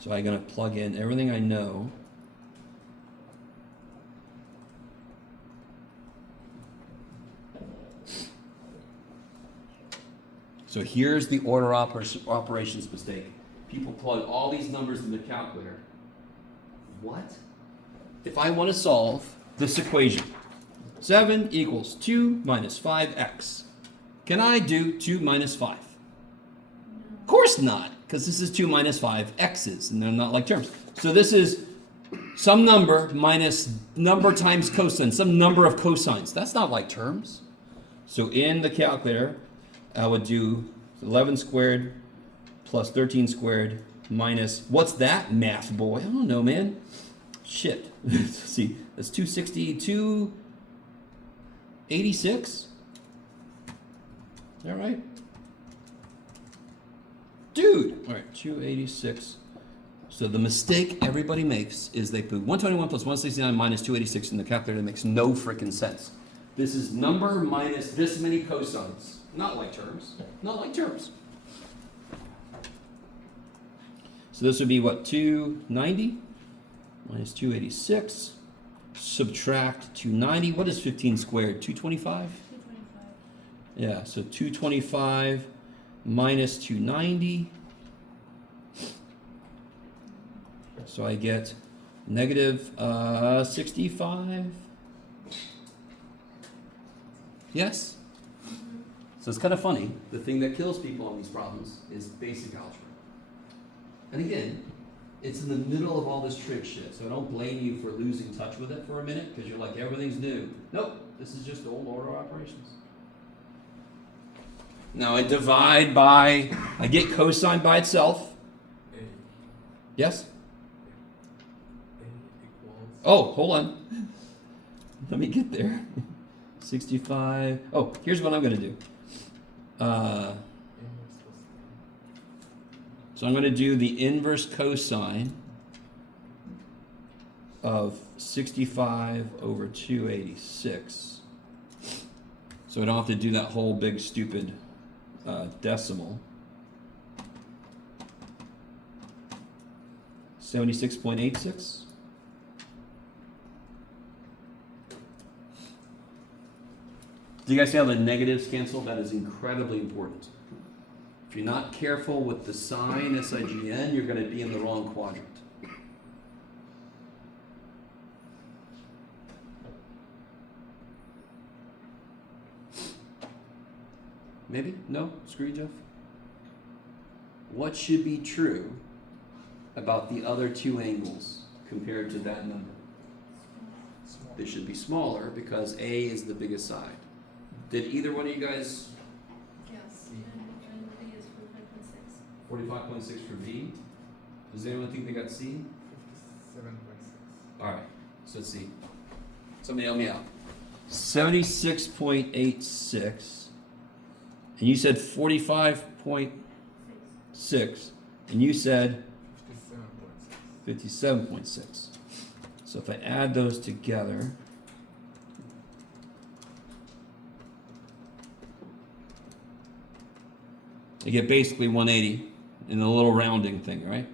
So I'm gonna plug in everything I know. So here's the order operations mistake. People plug all these numbers in the calculator. What? If I want to solve this equation, 7 equals 2 minus 5x, can I do 2 minus 5? Of course not, because this is 2 minus 5 x's, and they're not like terms. So this is some number minus number times cosine, some number of cosines. That's not like terms. So in the calculator, I would do 11 squared plus 13 squared minus, what's that, math boy? I don't know, man. Shit. Let's see, that's 260, 286? Is that right? Dude! All right, 286. So the mistake everybody makes is they put 121 plus 169 minus 286 in the calculator. That makes no freaking sense. This is number minus this many cosines. Not like terms. Not like terms. So this would be what, 290 minus 286. Subtract 290. What is 15 squared? 225? 225. Yeah, so 225 minus 290. So I get negative 65. Yes? So it's kind of funny. The thing that kills people on these problems is basic algebra. And again, it's in the middle of all this trig shit, so I don't blame you for losing touch with it for a minute because you're like, everything's new. Nope, this is just old order operations. Now I divide by, I get cosine by itself. A. Yes? A equals. Oh, hold on. Let me get there. 65. Oh, here's what I'm going to do. So I'm going to do the inverse cosine of 65 over 286. So I don't have to do that whole big stupid decimal. 76.86. Do you guys see how the negatives cancel? That is incredibly important. If you're not careful with the sign, SIGN, you're going to be in the wrong quadrant. Maybe? No? Screw you, Jeff? What should be true about the other two angles compared to that number? Small. They should be smaller because A is the biggest side. Did either one of you guys Yes. And B is 45.6. 45.6 for B? Does anyone think they got C? 57.6. Alright, so let's see. Somebody help me out. 76.86. And you said 45.6. And you said 57.6. 57.6. So if I add those together, I get basically 180 in a little rounding thing, right?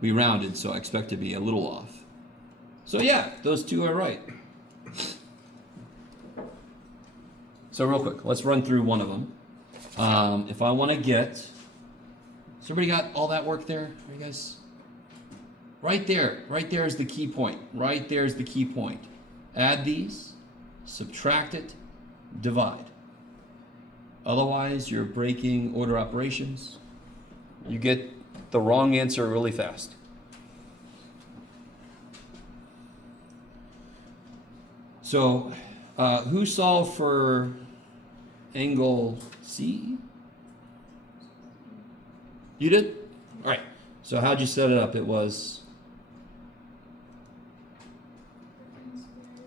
We rounded, so I expect to be a little off. So yeah, those two are right. So real quick, let's run through one of them. If I want to get, has everybody got all that work there? Are you guys? Right there is the key point. Right there is the key point. Add these, subtract it, divide. Otherwise, you're breaking order operations. You get the wrong answer really fast. So, who solved for angle C? You did? All right. So how'd you set it up? It was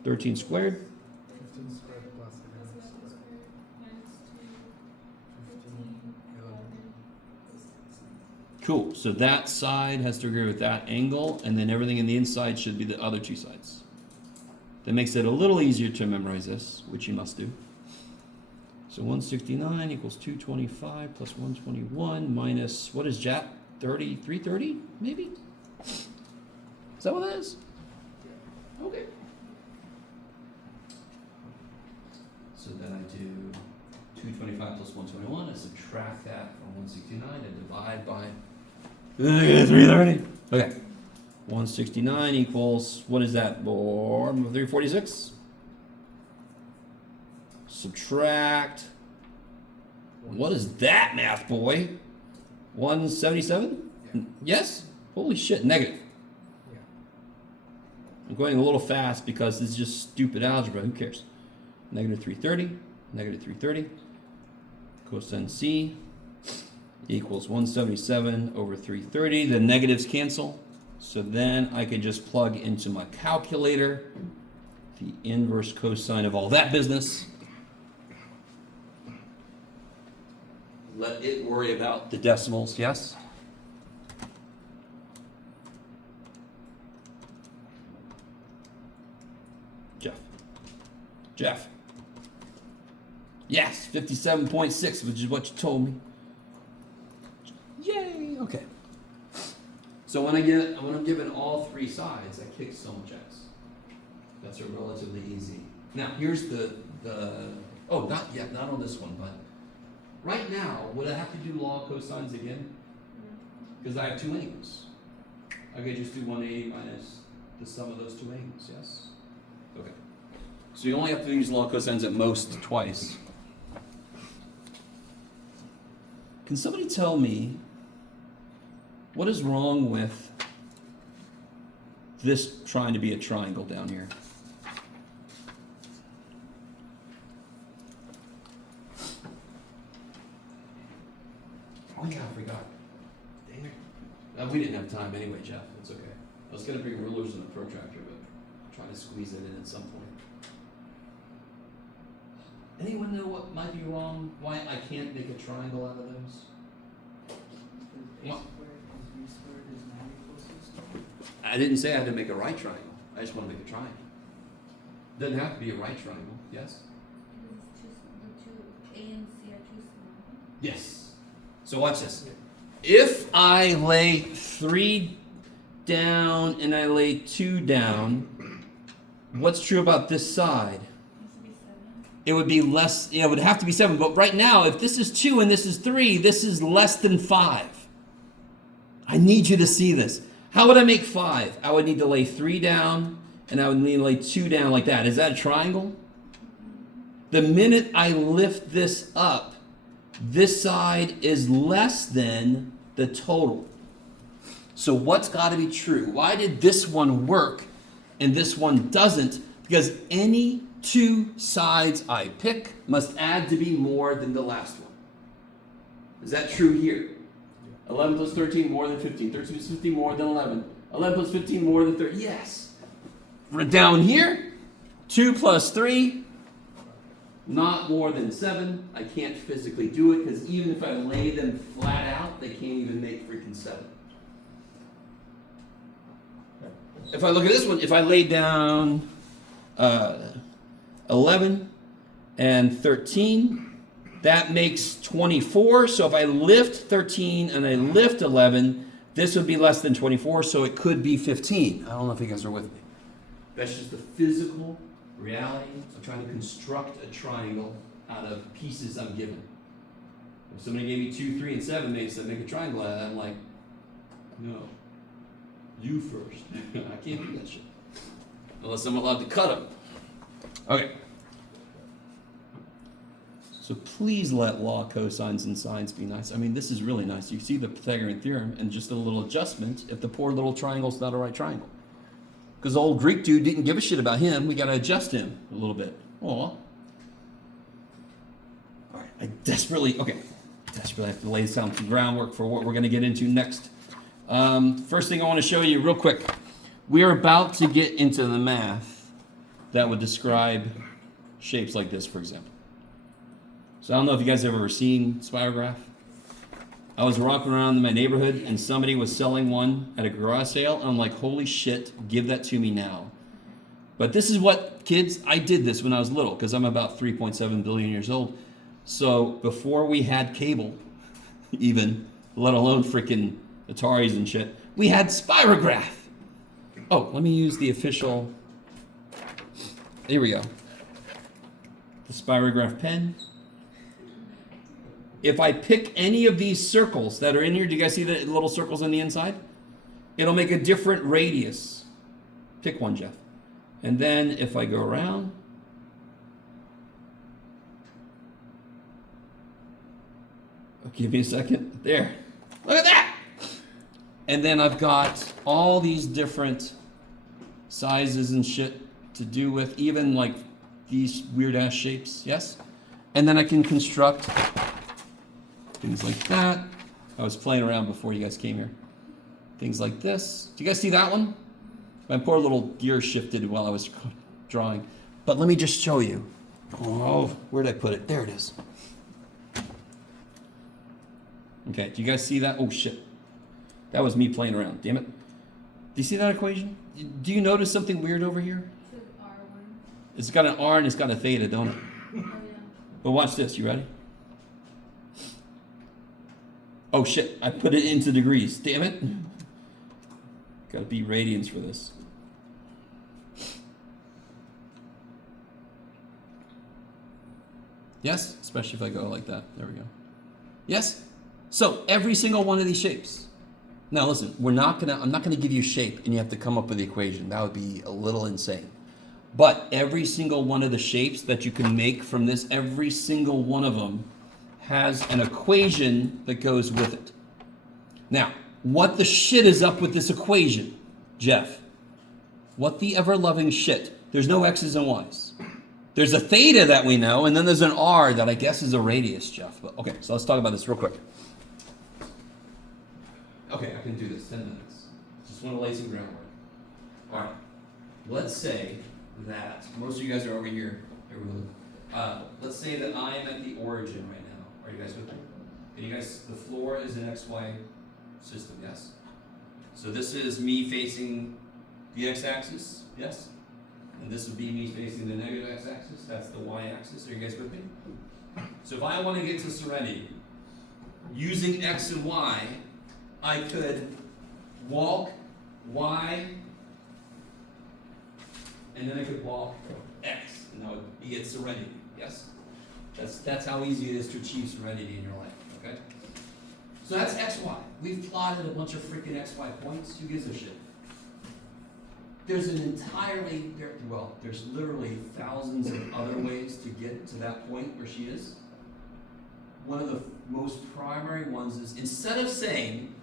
13 squared. 15 squared plus 11 squared. 15, 11. Cool. So that side has to agree with that angle, and then everything in the inside should be the other two sides. That makes it a little easier to memorize this, which you must do. So 169 equals 225 plus 121 minus, what is Jap? 330, maybe? Is that what that is? Okay. So then I do 225 plus 121, I subtract that from 169 and divide by 330. Okay. 169 equals, what is that? 346? Subtract. What is that, math boy? 177? Yeah. Yes? Holy shit, negative. Yeah. I'm going a little fast because this is just stupid algebra. Who cares? Negative 330, negative 330. Cosine C equals 177 over 330. The negatives cancel. So then I can just plug into my calculator the inverse cosine of all that business. Let it worry about the decimals, yes? Jeff. Yes, 57.6, which is what you told me. Yay, okay. So when I'm given all three sides, I kick so much ass. That's a relatively easy. Now here's the not yet, not on this one, but right now, would I have to do law of cosines again? Because I have two angles. I could just do 180 minus the sum of those two angles, yes? Okay. So you only have to use law of cosines at most twice. Can somebody tell me what is wrong with this trying to be a triangle down here? Oh yeah, I forgot. Dang it. We didn't have time anyway, Jeff. It's okay. I was going to bring rulers and a protractor, but I'll try to squeeze it in at some point. Anyone know what might be wrong? Why I can't make a triangle out of those? What? I didn't say I had to make a right triangle. I just want to make a triangle. Doesn't have to be a right triangle. Yes? Because the two A and C are too small. Yes. So watch this. If I lay 3 down and I lay 2 down, what's true about this side? It would be less, it would have to be 7. But right now, if this is 2 and this is 3, this is less than 5. I need you to see this. How would I make 5? I would need to lay 3 down and I would need to lay 2 down like that. Is that a triangle? The minute I lift this up, this side is less than the total. So what's got to be true? Why did this one work and this one doesn't? Because any two sides I pick must add to be more than the last one. Is that true here? 11 plus 13 more than 15. 13 plus 15 more than 11. 11 plus 15 more than 30. Yes. Down here, 2 plus 3, not more than 7. I can't physically do it because even if I lay them flat out, they can't even make freaking 7. If I look at this one, if I lay down 11 and 13, that makes 24. So if I lift 13 and I lift 11, this would be less than 24, so it could be 15. I don't know if you guys are with me. That's just the physical reality of trying to construct a triangle out of pieces I'm given. If somebody gave me 2, 3, and 7, they said make a triangle out of that, I'm like, no, you first. I can't do that shit. Unless I'm allowed to cut them. Okay. So please let law, cosines, and sines be nice. I mean, this is really nice. You see the Pythagorean theorem and just a little adjustment if the poor little triangle's not a right triangle. Because the old Greek dude didn't give a shit about him. We got to adjust him a little bit. Aw. All right, I desperately have to lay some groundwork for what we're going to get into next. First thing I want to show you real quick. We are about to get into the math that would describe shapes like this, for example. So I don't know if you guys have ever seen spirograph. I was walking around in my neighborhood and somebody was selling one at a garage sale. And I'm like, holy shit, give that to me now. But this is what, kids, I did this when I was little because I'm about 3.7 billion years old. So before we had cable, even, let alone freaking Ataris and shit, we had spirograph. Oh, let me use the official, here we go. The spirograph pen. If I pick any of these circles that are in here, do you guys see the little circles on the inside? It'll make a different radius. Pick one, Jeff. And then if I go around, give me a second. There. Look at that! And then I've got all these different sizes and shit to do with, even like these weird ass shapes, yes? And then I can construct things like that. I was playing around before you guys came here. Things like this. Do you guys see that one? My poor little gear shifted while I was drawing. But let me just show you. Oh, where did I put it? There it is. Okay, do you guys see that? Oh shit. That was me playing around, damn it. Do you see that equation? Do you notice something weird over here? It's an R1. It's got an R and it's got a theta, don't it? Oh, yeah. But watch this, you ready? Oh shit, I put it into degrees, damn it. Gotta be radians for this. Yes? Especially if I go like that. There we go. Yes? So every single one of these shapes. Now listen, I'm not gonna give you shape and you have to come up with the equation. That would be a little insane. But every single one of the shapes that you can make from this, every single one of them has an equation that goes with it. Now, what the shit is up with this equation, Jeff? What the ever-loving shit? There's no x's and y's. There's a theta that we know, and then there's an r that I guess is a radius, Jeff. But okay, so let's talk about this real quick. Okay, I can do this, 10 minutes. Just want to lay some groundwork. All right, let's say that, most of you guys are over here. Let's say that I am at the origin right now. Are you guys with me? And you guys, the floor is an XY system, yes? So this is me facing the x-axis, yes? And this would be me facing the negative x-axis. That's the y-axis. Are you guys with me? So if I want to get to serenity, using x and y, I could walk y, and then I could walk x, and that would be at serenity, yes? That's how easy it is to achieve serenity in your life, okay? So that's xy. We've plotted a bunch of freaking xy points. Who gives a shit? There's there's literally thousands of other ways to get to that point where she is. One of the most primary ones is, instead of saying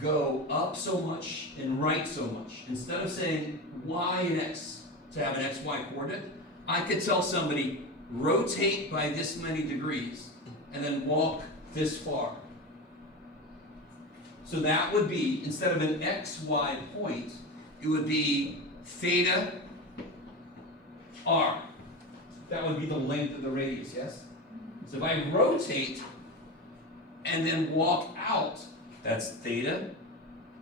go up so much and right so much, instead of saying y and x to have an xy coordinate, I could tell somebody rotate by this many degrees and then walk this far. So that would be, instead of an xy point, it would be theta r. That would be the length of the radius, yes? So if I rotate and then walk out, that's theta,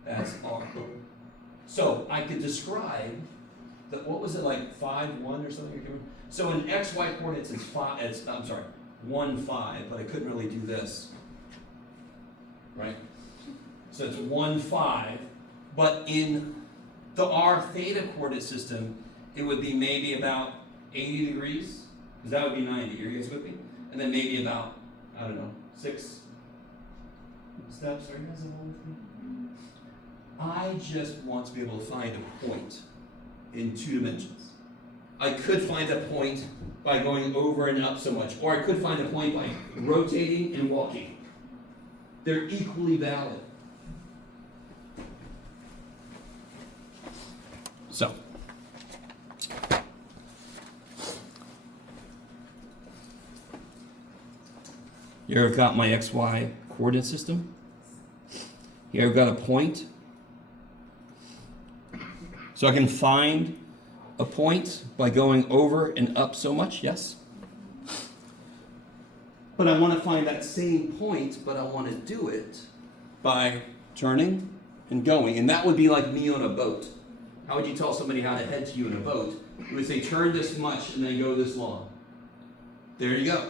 that's r. So I could describe that, what was it, like 5, 1 or something? So in xy coordinates it's 1, 5, but I couldn't really do this, right? So it's 1, 5, but in the r theta coordinate system, it would be maybe about 80 degrees, because that would be 90. Are you guys with me? And then maybe about, I don't know, 6 steps. Are you guys along with me? I just want to be able to find a point in 2 dimensions. I could find a point by going over and up so much, or I could find a point by rotating and walking. They're equally valid. So, here I've got my XY coordinate system. Here I've got a point. So I can find a point by going over and up so much? Yes. But I want to find that same point, but I want to do it by turning and going. And that would be like me on a boat. How would you tell somebody how to head to you in a boat? You would say, turn this much and then go this long. There you go.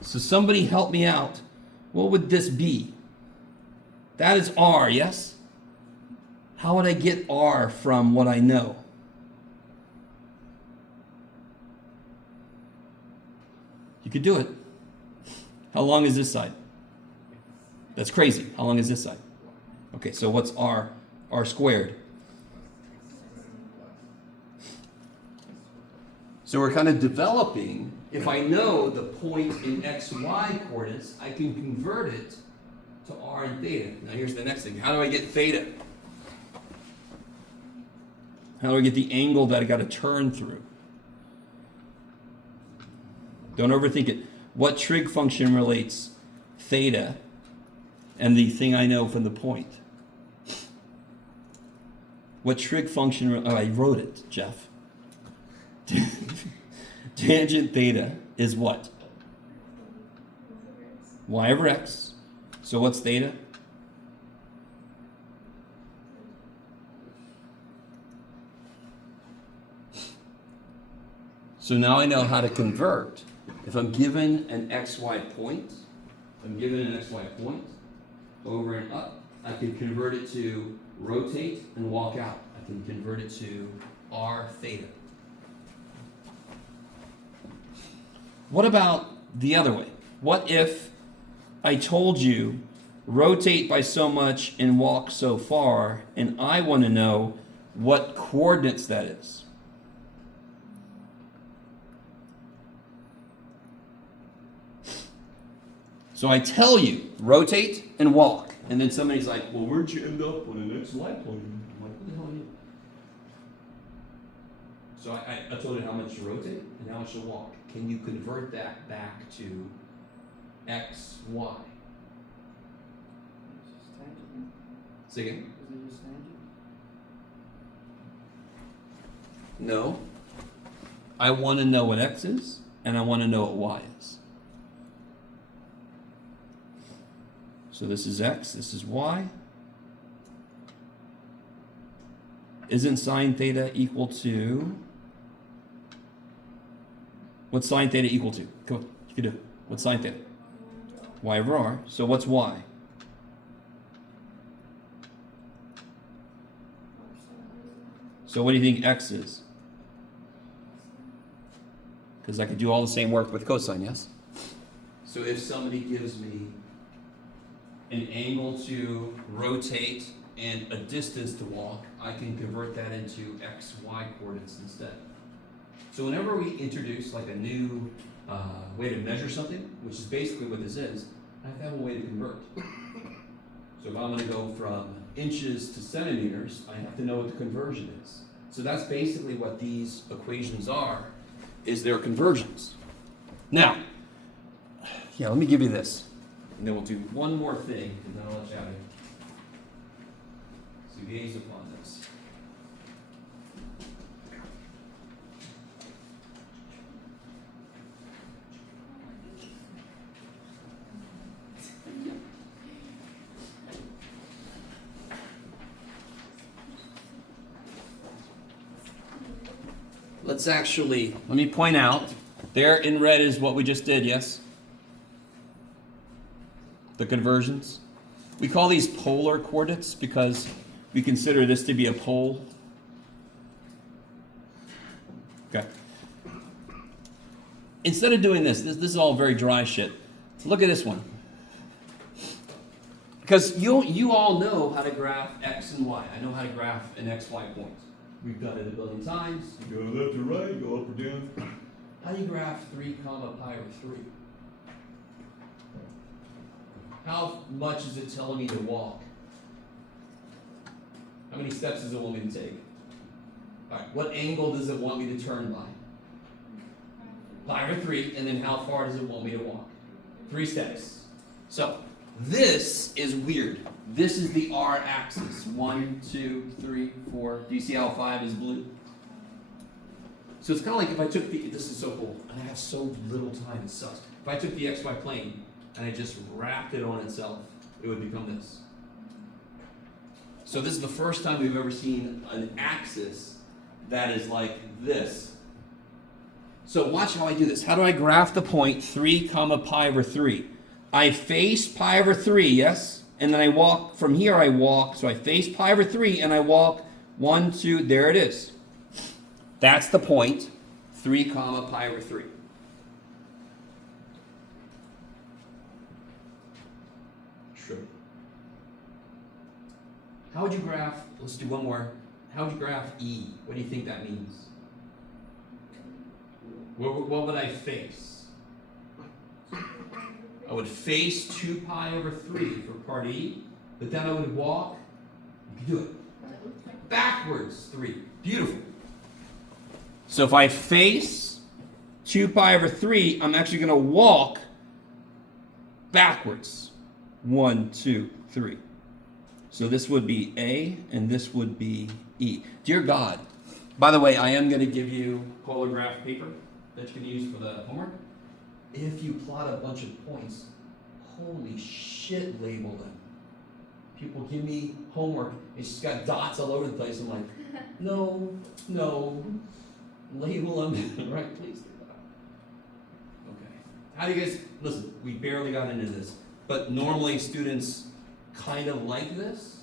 So somebody help me out. What would this be? That is R, yes? How would I get R from what I know? You could do it. How long is this side? That's crazy. How long is this side? Okay, so what's R? R squared. So we're kind of developing, if I know the point in XY coordinates, I can convert it to R and theta. Now here's the next thing. How do I get theta? How do I get the angle that I got to turn through? Don't overthink it. What trig function relates theta and the thing I know from the point? What trig function? Oh, I wrote it, Jeff. Tangent theta is what? Y over x. So what's theta? So now I know how to convert. If I'm given an xy point, over and up, I can convert it to rotate and walk out. I can convert it to r theta. What about the other way? What if I told you rotate by so much and walk so far, and I want to know what coordinates that is? So I tell you, rotate and walk. And then somebody's like, well, where'd you end up on an XY plane? I'm like, what the hell are you? So I told you how much to rotate and how much to walk. Can you convert that back to X, Y? Say again? No. I want to know what X is, and I want to know what Y is. So this is X, this is Y. Isn't sine theta equal to... What's sine theta equal to? Come on, you can do it. What's sine theta? Y over R. So what's Y? So what do you think X is? Because I could do all the same work with cosine, yes? So if somebody gives me an angle to rotate and a distance to walk, I can convert that into x, y coordinates instead. So whenever we introduce like a new way to measure something, which is basically what this is, I have to have a way to convert. So if I'm going to go from inches to centimeters, I have to know what the conversion is. So that's basically what these equations are, is their conversions. Now, yeah, let me give you this. And then we'll do one more thing, and then I'll let you out of here. So gaze upon this. Let me point out, there in red is what we just did, yes? The conversions. We call these polar coordinates because we consider this to be a pole. Okay. Instead of doing this is all very dry shit. Look at this one. Because you all know how to graph x and y. I know how to graph an xy point. We've done it a billion times. You go left or right, go up or down. How do you graph 3 comma pi over 3? How much is it telling me to walk? How many steps does it want me to take? All right, what angle does it want me to turn by? Pi over 3, and then how far does it want me to walk? 3 steps. So, This is weird. This is the r-axis. 1, 2, 3, 4. Do you see how 5 is blue? So it's kind of like if I took the, this is so cool, and I have so little time, it sucks. If I took the xy plane and I just wrapped it on itself, it would become this. So this is the first time we've ever seen an axis that is like this. So watch how I do this. How do I graph the point 3 comma pi over 3? I face pi over 3, yes? And then I walk, from here I walk, so I face pi over 3 and I walk 1, 2, there it is. That's the point, 3 comma pi over 3. True. How would you graph, let's do one more. How would you graph E? What do you think that means? What would I face? I would face 2 pi over 3 for part E, but then I would walk, you can do it, backwards 3. Beautiful. So if I face 2 pi over 3, I'm actually going to walk backwards. 1, 2, 3. So this would be A, and this would be E. Dear God, by the way, I am going to give you polar graph paper that you can use for the homework. If you plot a bunch of points, holy shit, label them. People give me homework, it's just got dots all over the place. I'm like, no, label them, right? Please do that. Okay. How do you guys, listen, we barely got into this, but normally students kind of like this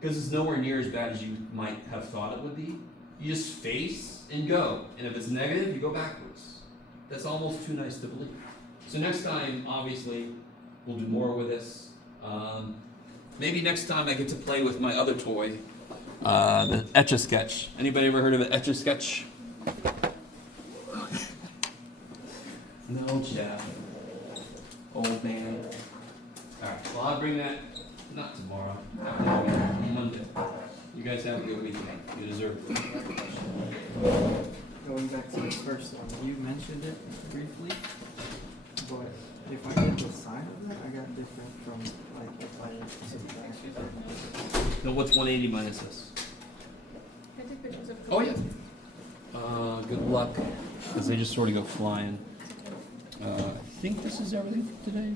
because it's nowhere near as bad as you might have thought it would be. You just face and go, and if it's negative, you go backwards. That's almost too nice to believe. So next time, obviously, we'll do more with this. Maybe next time I get to play with my other toy, the Etch-a-Sketch. Anybody ever heard of an Etch-a-Sketch? No, Jeff. Old man. All right, well, I'll bring that, not tomorrow, Monday. You guys have a good weekend. You deserve it. Going back to the first one, you mentioned it briefly, but if I did the sign of that, I got different from like if I subtract. So what's 180 minus this? I take pictures of Oh, yeah. Good luck, because they just sort of go flying. I think this is everything for today.